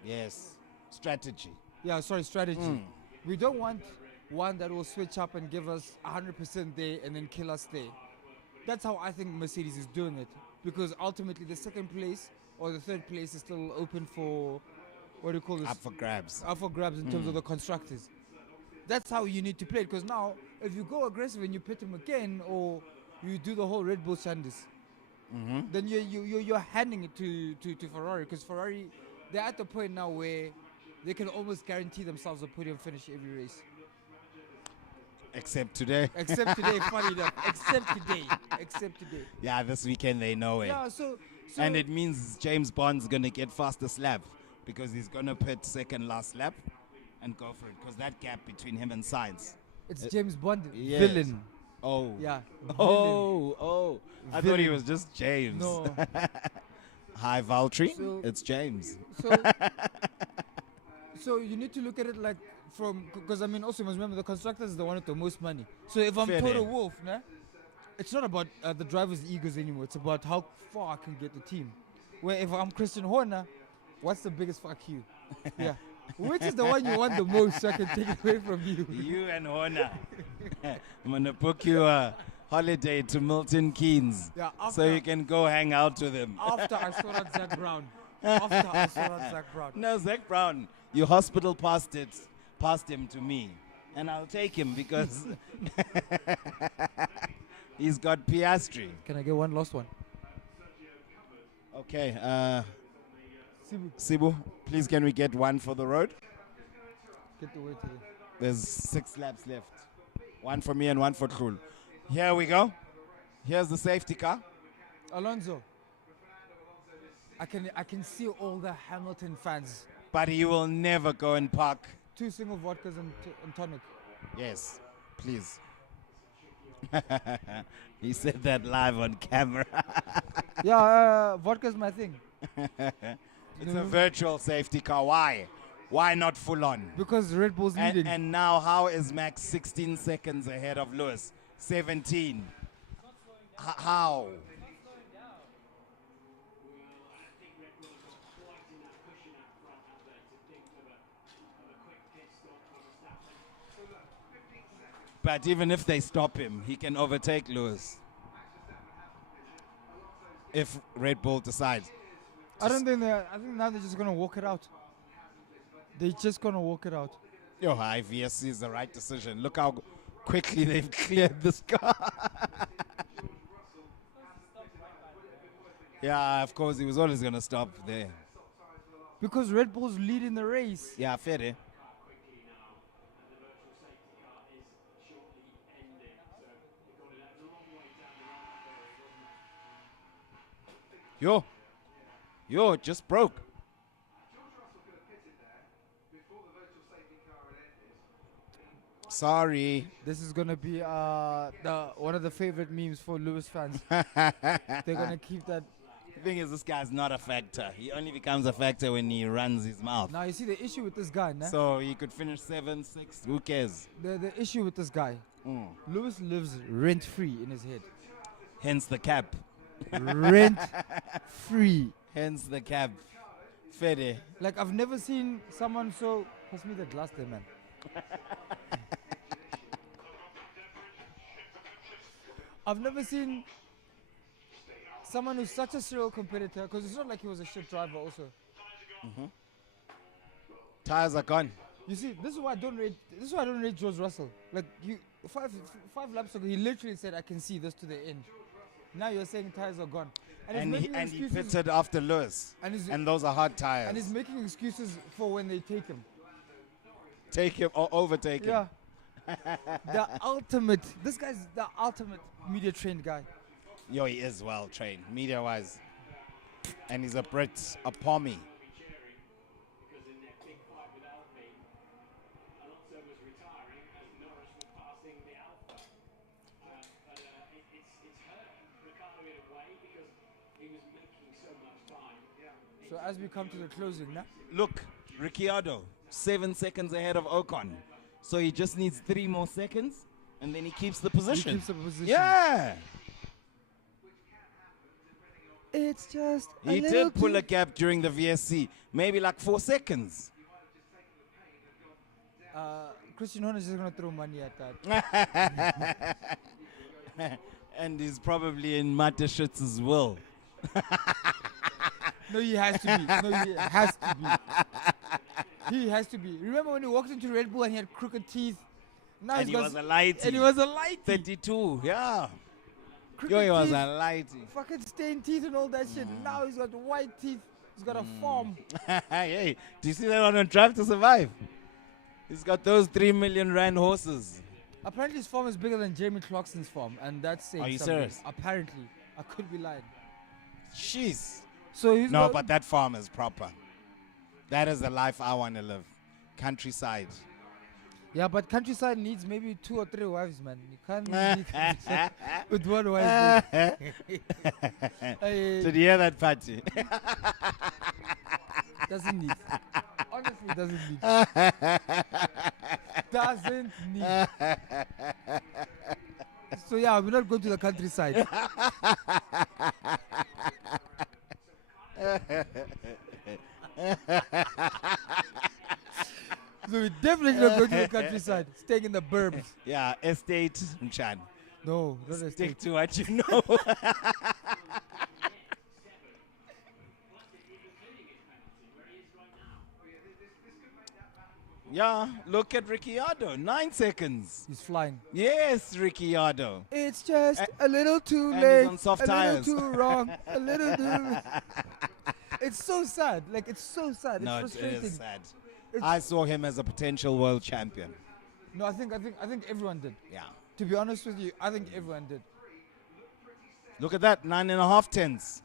Yes. Strategy. Yeah, sorry, strategy. We don't want one that will switch up and give us 100% there and then kill us there. That's how I think Mercedes is doing it. Because ultimately the second place or the third place is still open for, what do you call this? Up for grabs. Up for grabs in terms of the constructors. That's how you need to play it. Because now, if you go aggressive and you pit him again, or you do the whole Red Bull Sanders, then you're handing it to Ferrari. Because Ferrari, they're at the point now where they can almost guarantee themselves a podium finish every race. Except today. Except today, funny enough. Except today. Yeah, this weekend they know it. Yeah, And it means James Bond's going to get fastest lap because he's going to pit second last lap and go for it because that gap between him and Sainz. It's James Bond, Yes. villain. Oh. Yeah. Oh. I thought he Villain. was just James. No. Hi, Valtteri. So- It's James. So, so you need to look at it like from, because I mean, also you must remember the constructors is the one with the most money. So if I'm Fair Toto day. Wolff, nah, it's not about the drivers' egos anymore. It's about how far I can get the team. Where if I'm Christian Horner, what's the biggest fuck you? Yeah. Which is the one you want the most so I can take it away from you? You and Horner. I'm going to book you a holiday to Milton Keynes Yeah, so you can go hang out with him. after I saw that Zach Brown. After I saw that Zach Brown. No, Zach Brown, you hospital passed him to me. And I'll take him because he's got Piastri. Can I get one last one? Okay, Sibu, Sibu, please can we get one for the road? get the way to the... There's 6 laps left. One for me and one for Krul. Here we go. Here's the safety car. Alonso. I can see all the Hamilton fans. But he will never go and park. 2 single vodkas and tonic. Yes, please. He said that live on camera. Yeah, vodka's my thing. It's a virtual safety car. Why? Why not full on? Because Red Bull's leading. And now, how is Max 16 seconds ahead of Lewis? 17. How? But even if they stop him, he can overtake Lewis. If Red Bull decides. I think now they're just gonna walk it out. They're just gonna walk it out. Yo, IVSC is the right decision. Look how quickly they've cleared this car. Yeah, of course, he was always going to stop there. Because Red Bull's leading the race. Yeah, fair. Eh? Yo, it just broke. Sorry. This is gonna be one of the favorite memes for Lewis fans. They're gonna keep that. The thing is, this guy's not a factor. He only becomes a factor when he runs his mouth. Now you see the issue with this guy, nah? So he could finish 7, 6. Who cares? The issue with this guy, Lewis lives rent free in his head. Hence the cap. Rent free. Hence the cap. Fede. Like I've never seen someone so. Pass me the glass there, man. I've never seen someone who's such a serial competitor, because it's not like he was a shit driver also. Tires are gone. You see, this is why I don't rate George Russell. Like five laps ago, he literally said, "I can see this to the end." Now you're saying tires are gone, And he's he, making and he excuses. pitted after Lewis. And those are hard and tires. he's making excuses for when they take him. Take him or overtake him. Yeah. The ultimate. This guy's the ultimate media trained guy. Yo, he is well trained, media wise. And he's a Brit, a Pommy. So as we come to the closing now. Look, Ricciardo, 7 seconds ahead of Ocon. So he just needs 3 more seconds, and then he keeps the position. He keeps the position. Yeah. It's just He did pull a gap during the VSC, maybe like 4 seconds. Christian Horner is just gonna throw money at that. And he's probably in Mateschütz's will. No, he has to be. No, he has to be. He has to be. Remember when he walked into Red Bull and he had crooked teeth? Now And he's he got was a lighty. And he was a lighty. 32, yeah. Crooked Yo, he was teeth, a lighty. fucking stained teeth and all that shit. Now he's got white teeth. He's got a farm. Hey, do you see that on Drive to Survive? He's got those 3 million rand horses. Apparently his farm is bigger than Jamie Clarkson's farm, and that's saying Are you something. serious? Apparently. I could be lying. Jeez. So he's No, got- but that farm is proper. That is the life I want to live. Countryside. yeah, but countryside needs maybe 2 or 3 wives, man. You can't live countryside with one wife. Did you hear that, Patty? Doesn't need. Honestly, doesn't need. Doesn't need. So yeah, we're not going to the countryside. So we're definitely not going to the countryside. Staying in the burbs. Yeah, estate, Mchan. No, not a Stick state. to what you know. Yeah, look at Ricciardo. 9 seconds. He's flying. Yes, Ricciardo. It's just a little too and late. he's on soft a tires. little too wrong. A little too. It's so sad. Like it's so sad. No, It's it frustrating. is sad. It's- I saw him as a potential world champion. No, I think everyone did. Yeah. To be honest with you, I think everyone did. Look at that, 9.5 tenths.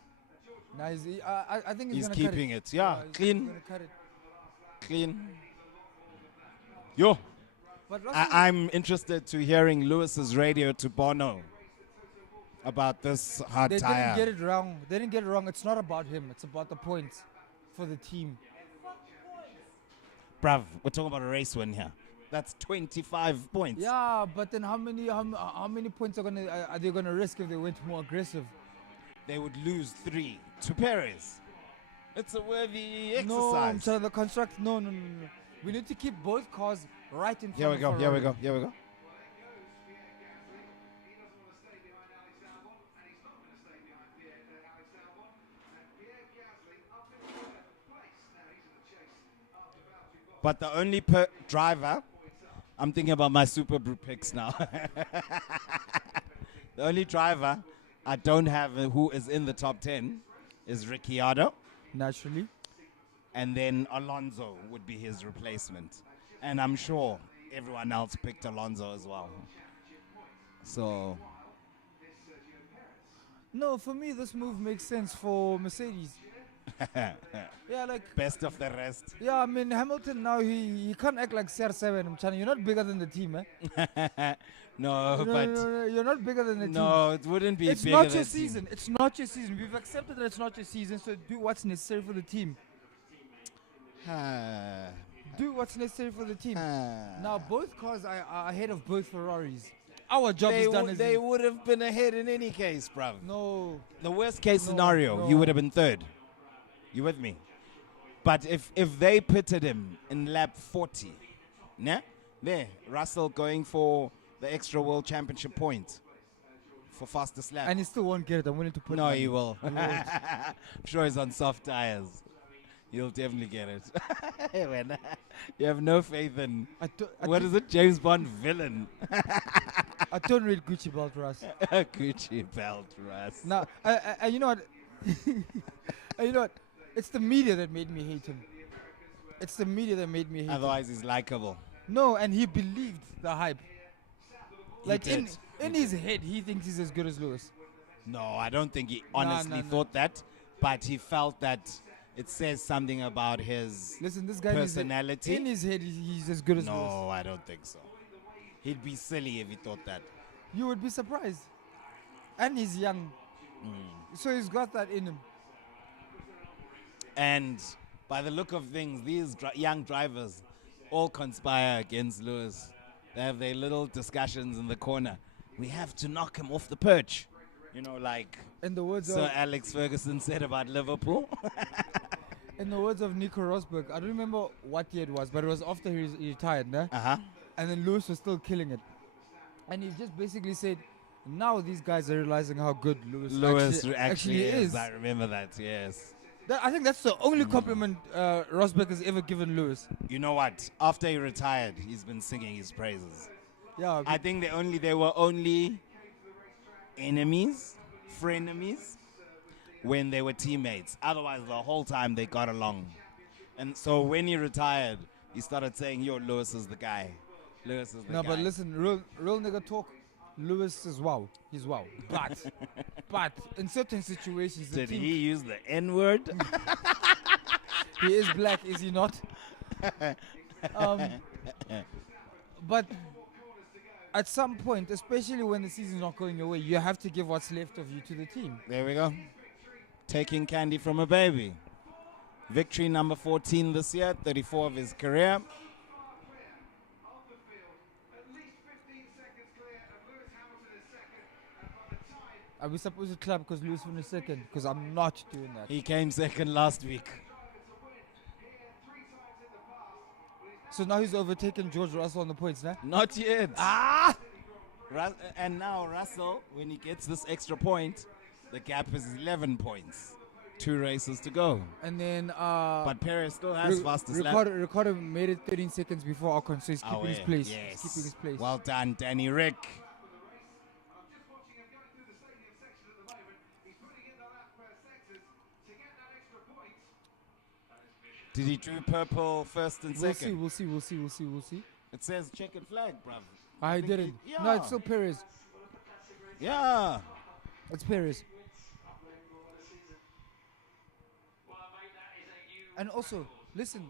Now I think He's gonna keeping cut it. Yeah, he's clean. gonna cut it. Clean. Yo, But Russell, I'm interested to hearing Lewis's radio to Bono about this hard they tire. didn't get it wrong. They didn't get it wrong. It's not about him. It's about the points for the team. Bruv, we're talking about a race win here. That's 25 points. Yeah, but then how many points are they gonna risk if they went more aggressive? They would lose 3 to Perez. It's a worthy No, I'm exercise. sorry, the construct. No. We need to keep both cars right in front. Here we of go, here we Ferrari. go, here we go. But the only driver, I'm thinking about my Super Brew picks now. The only driver I don't have who is in the top 10 is Ricciardo, Naturally. and then Alonso would be his replacement. And I'm sure everyone else picked Alonso as well. So, No, for me, this move makes sense for Mercedes. Yeah, like, best of the rest. yeah, I mean, Hamilton now, he can't act like CR7. I'm telling you, you're not bigger than the team, eh? No, No, but no, you're not bigger than the team. no, it wouldn't be It's bigger not than your team. season. It's not your season. We've accepted that it's not your season, so do what's necessary for the team. Do what's necessary for the team. Now, both cars are ahead of both Ferraris. Our job is done. as they in- would have been ahead in any case, bruv. No. The worst case No, scenario, no. you would have been third. You with me? But if they pitted him in lap 40, nah, there, Russell going for the extra world championship point for fastest lap. And he still won't get it. I'm willing to put No, money. he will. He won't. I'm sure he's on soft tires. He'll definitely get it. Hey, man, you have no faith in, what is it, James Bond villain? I don't read Gucci belt, Russ. Gucci belt, Russ. Now, you know what? You know what? It's the media that made me hate him. It's the media that made me hate him. Otherwise, he's likable. No, and he believed the hype. He Like did. in his head, he thinks he's as good as Lewis. No, I don't think he honestly no. thought that, but he felt that it says something about his Listen, this guy personality. in his head, he's as good as Lewis. No, I don't think so. He'd be silly if he thought that. You would be surprised. And he's young, so he's got that in him. And by the look of things, these young drivers all conspire against Lewis. They have their little discussions in the corner. We have to knock him off the perch. You know, like In the words Sir of Alex Ferguson said about Liverpool. Nico Rosberg, I don't remember what year it was, but it was after he retired, né? Uh-huh. And then Lewis was still killing it. And he just basically said, now these guys are realizing how good Lewis actually is. I remember that, yes. I think that's the only compliment Rosberg has ever given Lewis. You know what? After he retired, he's been singing his praises. Yeah, I think they were only enemies, frenemies, when they were teammates. Otherwise, the whole time they got along. And so when he retired, he started saying, yo, Lewis is the guy. Lewis is the guy. no, but listen, real nigga talk. Lewis is wow. He's wow. But in certain situations, the Did team, he use the N-word? he is black, is he not? But at some point, especially when the season's not going your way, you have to give what's left of you to the team. There we go. Taking candy from a baby. Victory number 14 this year, 34 of his career. Are we supposed to clap because Lewis finished second? Because I'm not doing that. He came second last week. So now he's overtaken George Russell on the points, nah? Not yet. Ah! And now Russell, when he gets this extra point, the gap is 11 points. 2 races to go. And then But Perez still has fastest lap. Ricardo made it 13 seconds before Ocon, so he's keeping his place. Yes. He's keeping his place. Well done, Danny Rick. Did he do purple first and second? We'll see. It says checkered flag, bruv. I didn't. Yeah. No, it's still Perez. Yeah. It's Perez. And also, listen,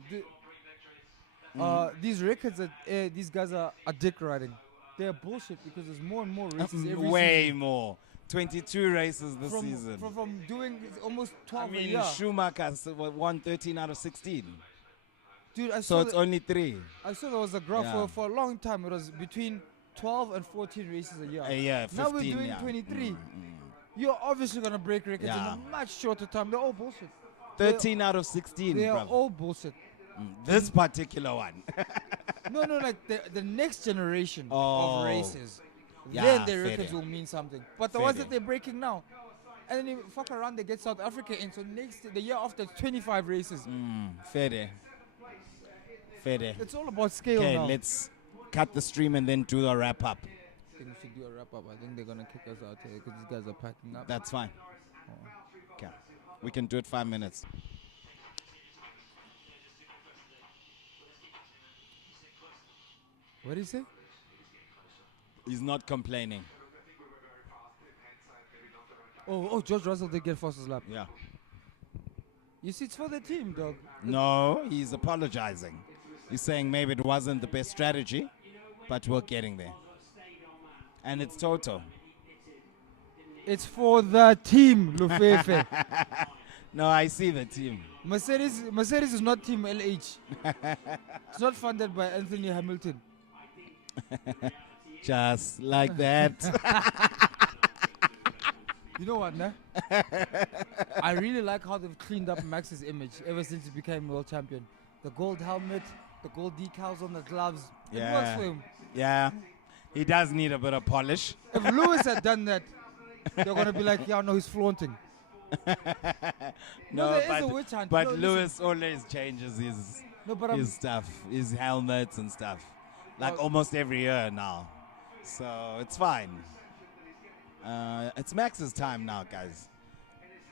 these records that these guys are dick riding, they're bullshit because there's more and more races every Way season. more. 22 races this From, season. from doing almost I 12 a mean, year. Schumacher won 13 out of 16. Dude, I So saw it's only 3. I saw there was a graph Yeah. for a long time. It was between 12 and 14 races a year. Yeah, 15, Now we're doing yeah. 23. You're obviously going to break records Yeah. in a much shorter time. They're all bullshit. 13 out of 16, They are bruv. all bullshit. This particular one. No, like the next generation Oh. of races. Yeah, Then their fair records day. will mean something. But the Fair ones day. that they're breaking now, and then you fuck around, they get South Africa in. So the year after, it's 25 races. Fair day. Fair day. It's all about scale Okay, now. let's cut the stream and then do the wrap up. I think we should do a wrap up. I think they're gonna kick us out here because these guys are packing up. That's fine. Okay. We can do it 5 minutes. What did he say? He's not complaining. Oh, George Russell did get fastest lap. Yeah. You see, it's for the team, dog. No, he's apologizing. He's saying maybe it wasn't the best strategy, but we're getting there. And it's Toto. It's for the team, Lufefe. No, I see the team. Mercedes is not Team LH. It's not funded by Anthony Hamilton. Just like that. You know what, nah? I really like how they've cleaned up Max's image ever since he became world champion. The gold helmet, the gold decals on the gloves. It works for him. Yeah. He does need a bit of polish. If Lewis had done that, they're going to be like, yeah, no, he's flaunting. No, there is a witch hunt. But No, listen. Lewis always changes his stuff, his helmets and stuff. Like almost every year now. So it's fine. It's Max's time now, guys.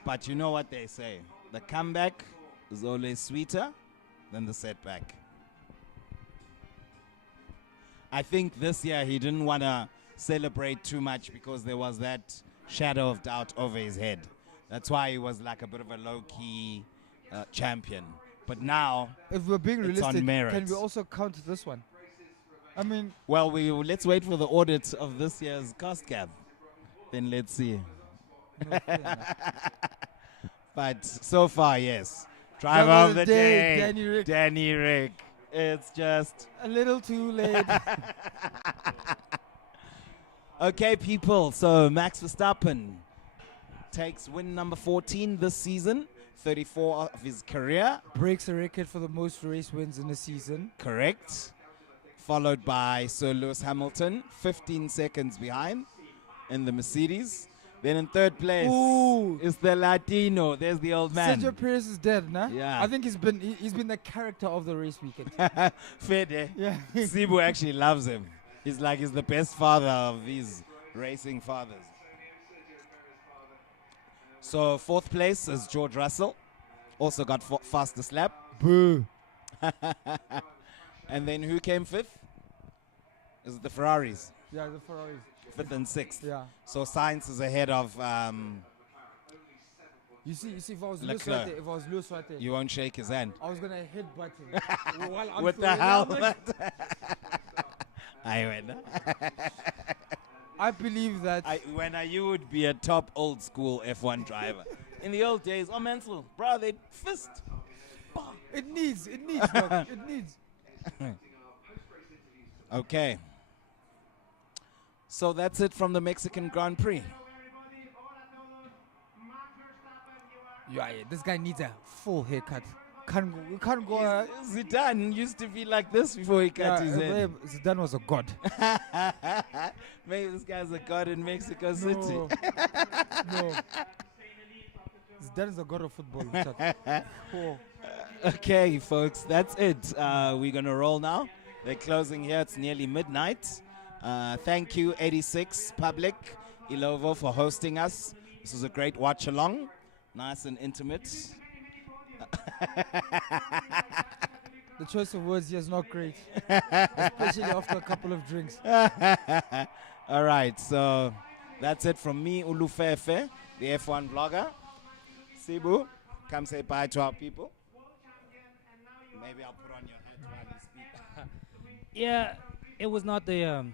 But you know what they say. The comeback is always sweeter than the setback. I think this year he didn't want to celebrate too much because there was that shadow of doubt over his head. That's why he was like a bit of a low-key champion. But now, if we're being it's on realistic, merit. can we also count this one? I mean, well, let's wait for the audit of this year's cost cap. Then let's see. no, fair enough. But so far, yes. Driver of the day, Danny Rick. Danny Rick. It's just... A little too late. Okay, people. So Max Verstappen takes win number 14 this season. 34 of his career. Breaks a record for the most race wins in a season. Correct. Followed by Sir Lewis Hamilton, 15 seconds behind in the Mercedes. Then in third place is the Latino. There's the old man. Sergio Perez is dead, nah? Yeah. I think he's been the character of the race weekend. Fair day. Yeah. Sibu actually loves him. He's the best father of these racing fathers. So fourth place is George Russell. Also got fastest lap. Boo. And then who came fifth? Is it the Ferraris? Yeah, the Ferraris. 5th and 6th. Yeah. So Science is ahead of. You see, if I was loose Leclerc. right there, if I was loose right there, You won't shake his hand. I was gonna headbutt him. While I'm With still the in helmet. helmet. I win. I believe that. You would be a top old school F1 driver. In the old days, Mansell, bro, they'd fist. It needs, look, it needs. Okay. So that's it from the Mexican Grand Prix. Yeah, this guy needs a full haircut. We can't go. Zidane used to be like this before he cut his head. Zidane was a god. Maybe this guy's a god in Mexico City. No. No. Zidane is a god of football. Oh. Okay, folks, that's it. We're going to roll now. They're closing here. It's nearly midnight. Thank you, 86 Public, Ilovo, for hosting us. This was a great watch-along. Nice and intimate. The choice of words here is not great, especially after a couple of drinks. All right, so that's it from me, Ulufefe, the F1 vlogger. Sibu, come say bye to our people. Maybe I'll put on your hat while you speak. Yeah, it was not the.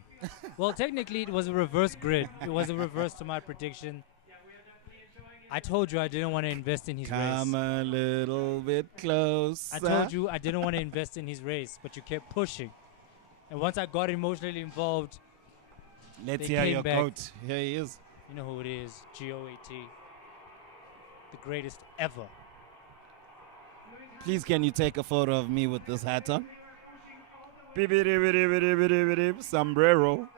Well, technically, it was a reverse grid. It was a reverse to my prediction. I told you I didn't want to invest in his Come race. a little bit closer. I told you I didn't want to invest in his race, but you kept pushing. And once I got emotionally involved, Let's they hear came your back. quote. Here he is. You know who it is, GOAT. The greatest ever. Please, can you take a photo of me with this hat on? Sombrero.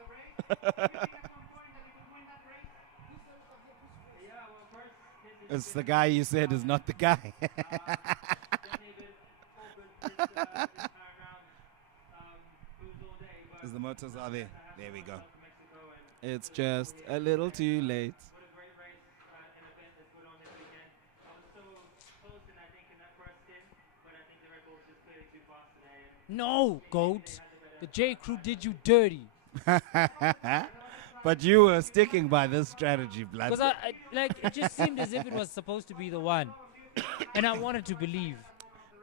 It's the guy you said is not the guy. As the motors are there. There we go. It's just a little too late. No, GOAT. The J Crew did you dirty. But you were sticking by this strategy, blood. Because it just seemed as if it was supposed to be the one. And I wanted to believe.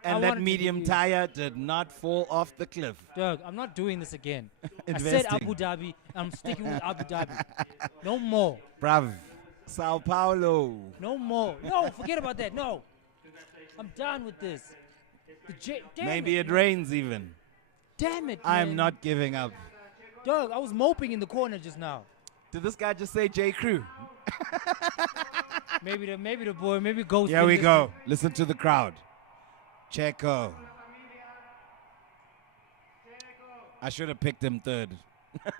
I And wanted that to medium believe. tire did not fall off the cliff. Doug, I'm not doing this again. I said Investing. Abu Dhabi. I'm sticking with Abu Dhabi. No more. Brav. Sao Paulo. No more. No, forget about that. No. I'm done with this. Damn Maybe it. it rains even. Damn it, I'm man. not giving up. Doug, I was moping in the corner just now. Did this guy just say J. Crew? Maybe the boy, maybe Ghost. Here we go. Listen to the crowd. Checo. I should have picked him third. Felicidades,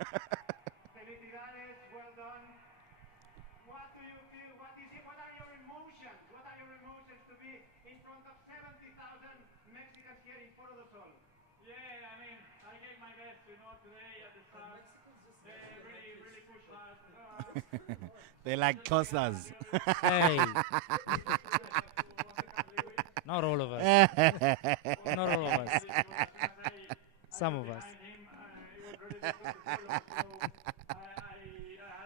well done. What do you feel? What are your emotions? What are your emotions to be in front of 70,000 Mexicans here in Foro do Sol? Yeah, I mean, I gave my best, today at the start. They really pushed hard. They like cosas. Hey. Not all of us. Not all of us. Some of us.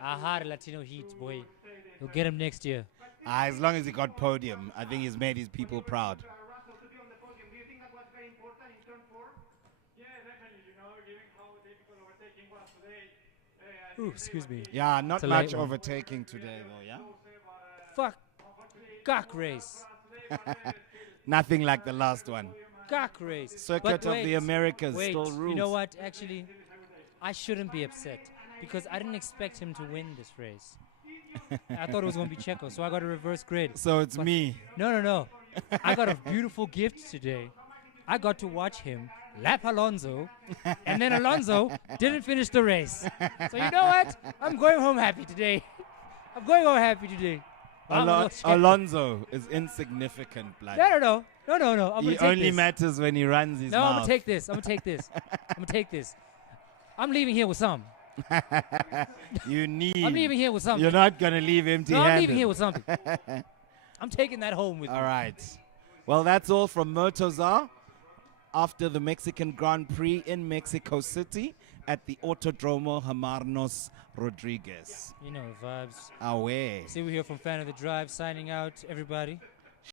Aha, Latino Heat, boy. You'll get him next year. As long as he got podium, I think he's made his people proud. Russell to be on the podium. Do you think that was very important in turn 4? Yeah, definitely, given how difficult overtaking was today. Ooh, excuse me. Yeah, not It's a much late one. overtaking today, though, yeah? Fuck. Gawk race. Nothing like the last one. Gawk race. Circuit But of the wait, Americas wait, still rules. you know what? Actually, I shouldn't be upset because I didn't expect him to win this race. I thought it was going to be Checo, so I got a reverse grid. So it's But- me. No. I got a beautiful gift today. I got to watch him lap Alonso, and then Alonso didn't finish the race. So you know what? I'm going home happy today. I'm going home happy today. I'm gonna check it. Alonso is insignificant, blood. No. I'm He gonna take only this. matters when he runs his No, I'm mouth. gonna take this. I'm gonna take this. I'm leaving here with some. You need. I'm leaving here with something. You're not gonna leave No, empty-handed. I'm leaving here with something. I'm taking that home with me. All right. Well, that's all from Motozar after the Mexican Grand Prix in Mexico City. at the Autodromo Hermanos Rodriguez. You know the vibes. Away. See, we're here from Fan of the Drive, signing out, everybody.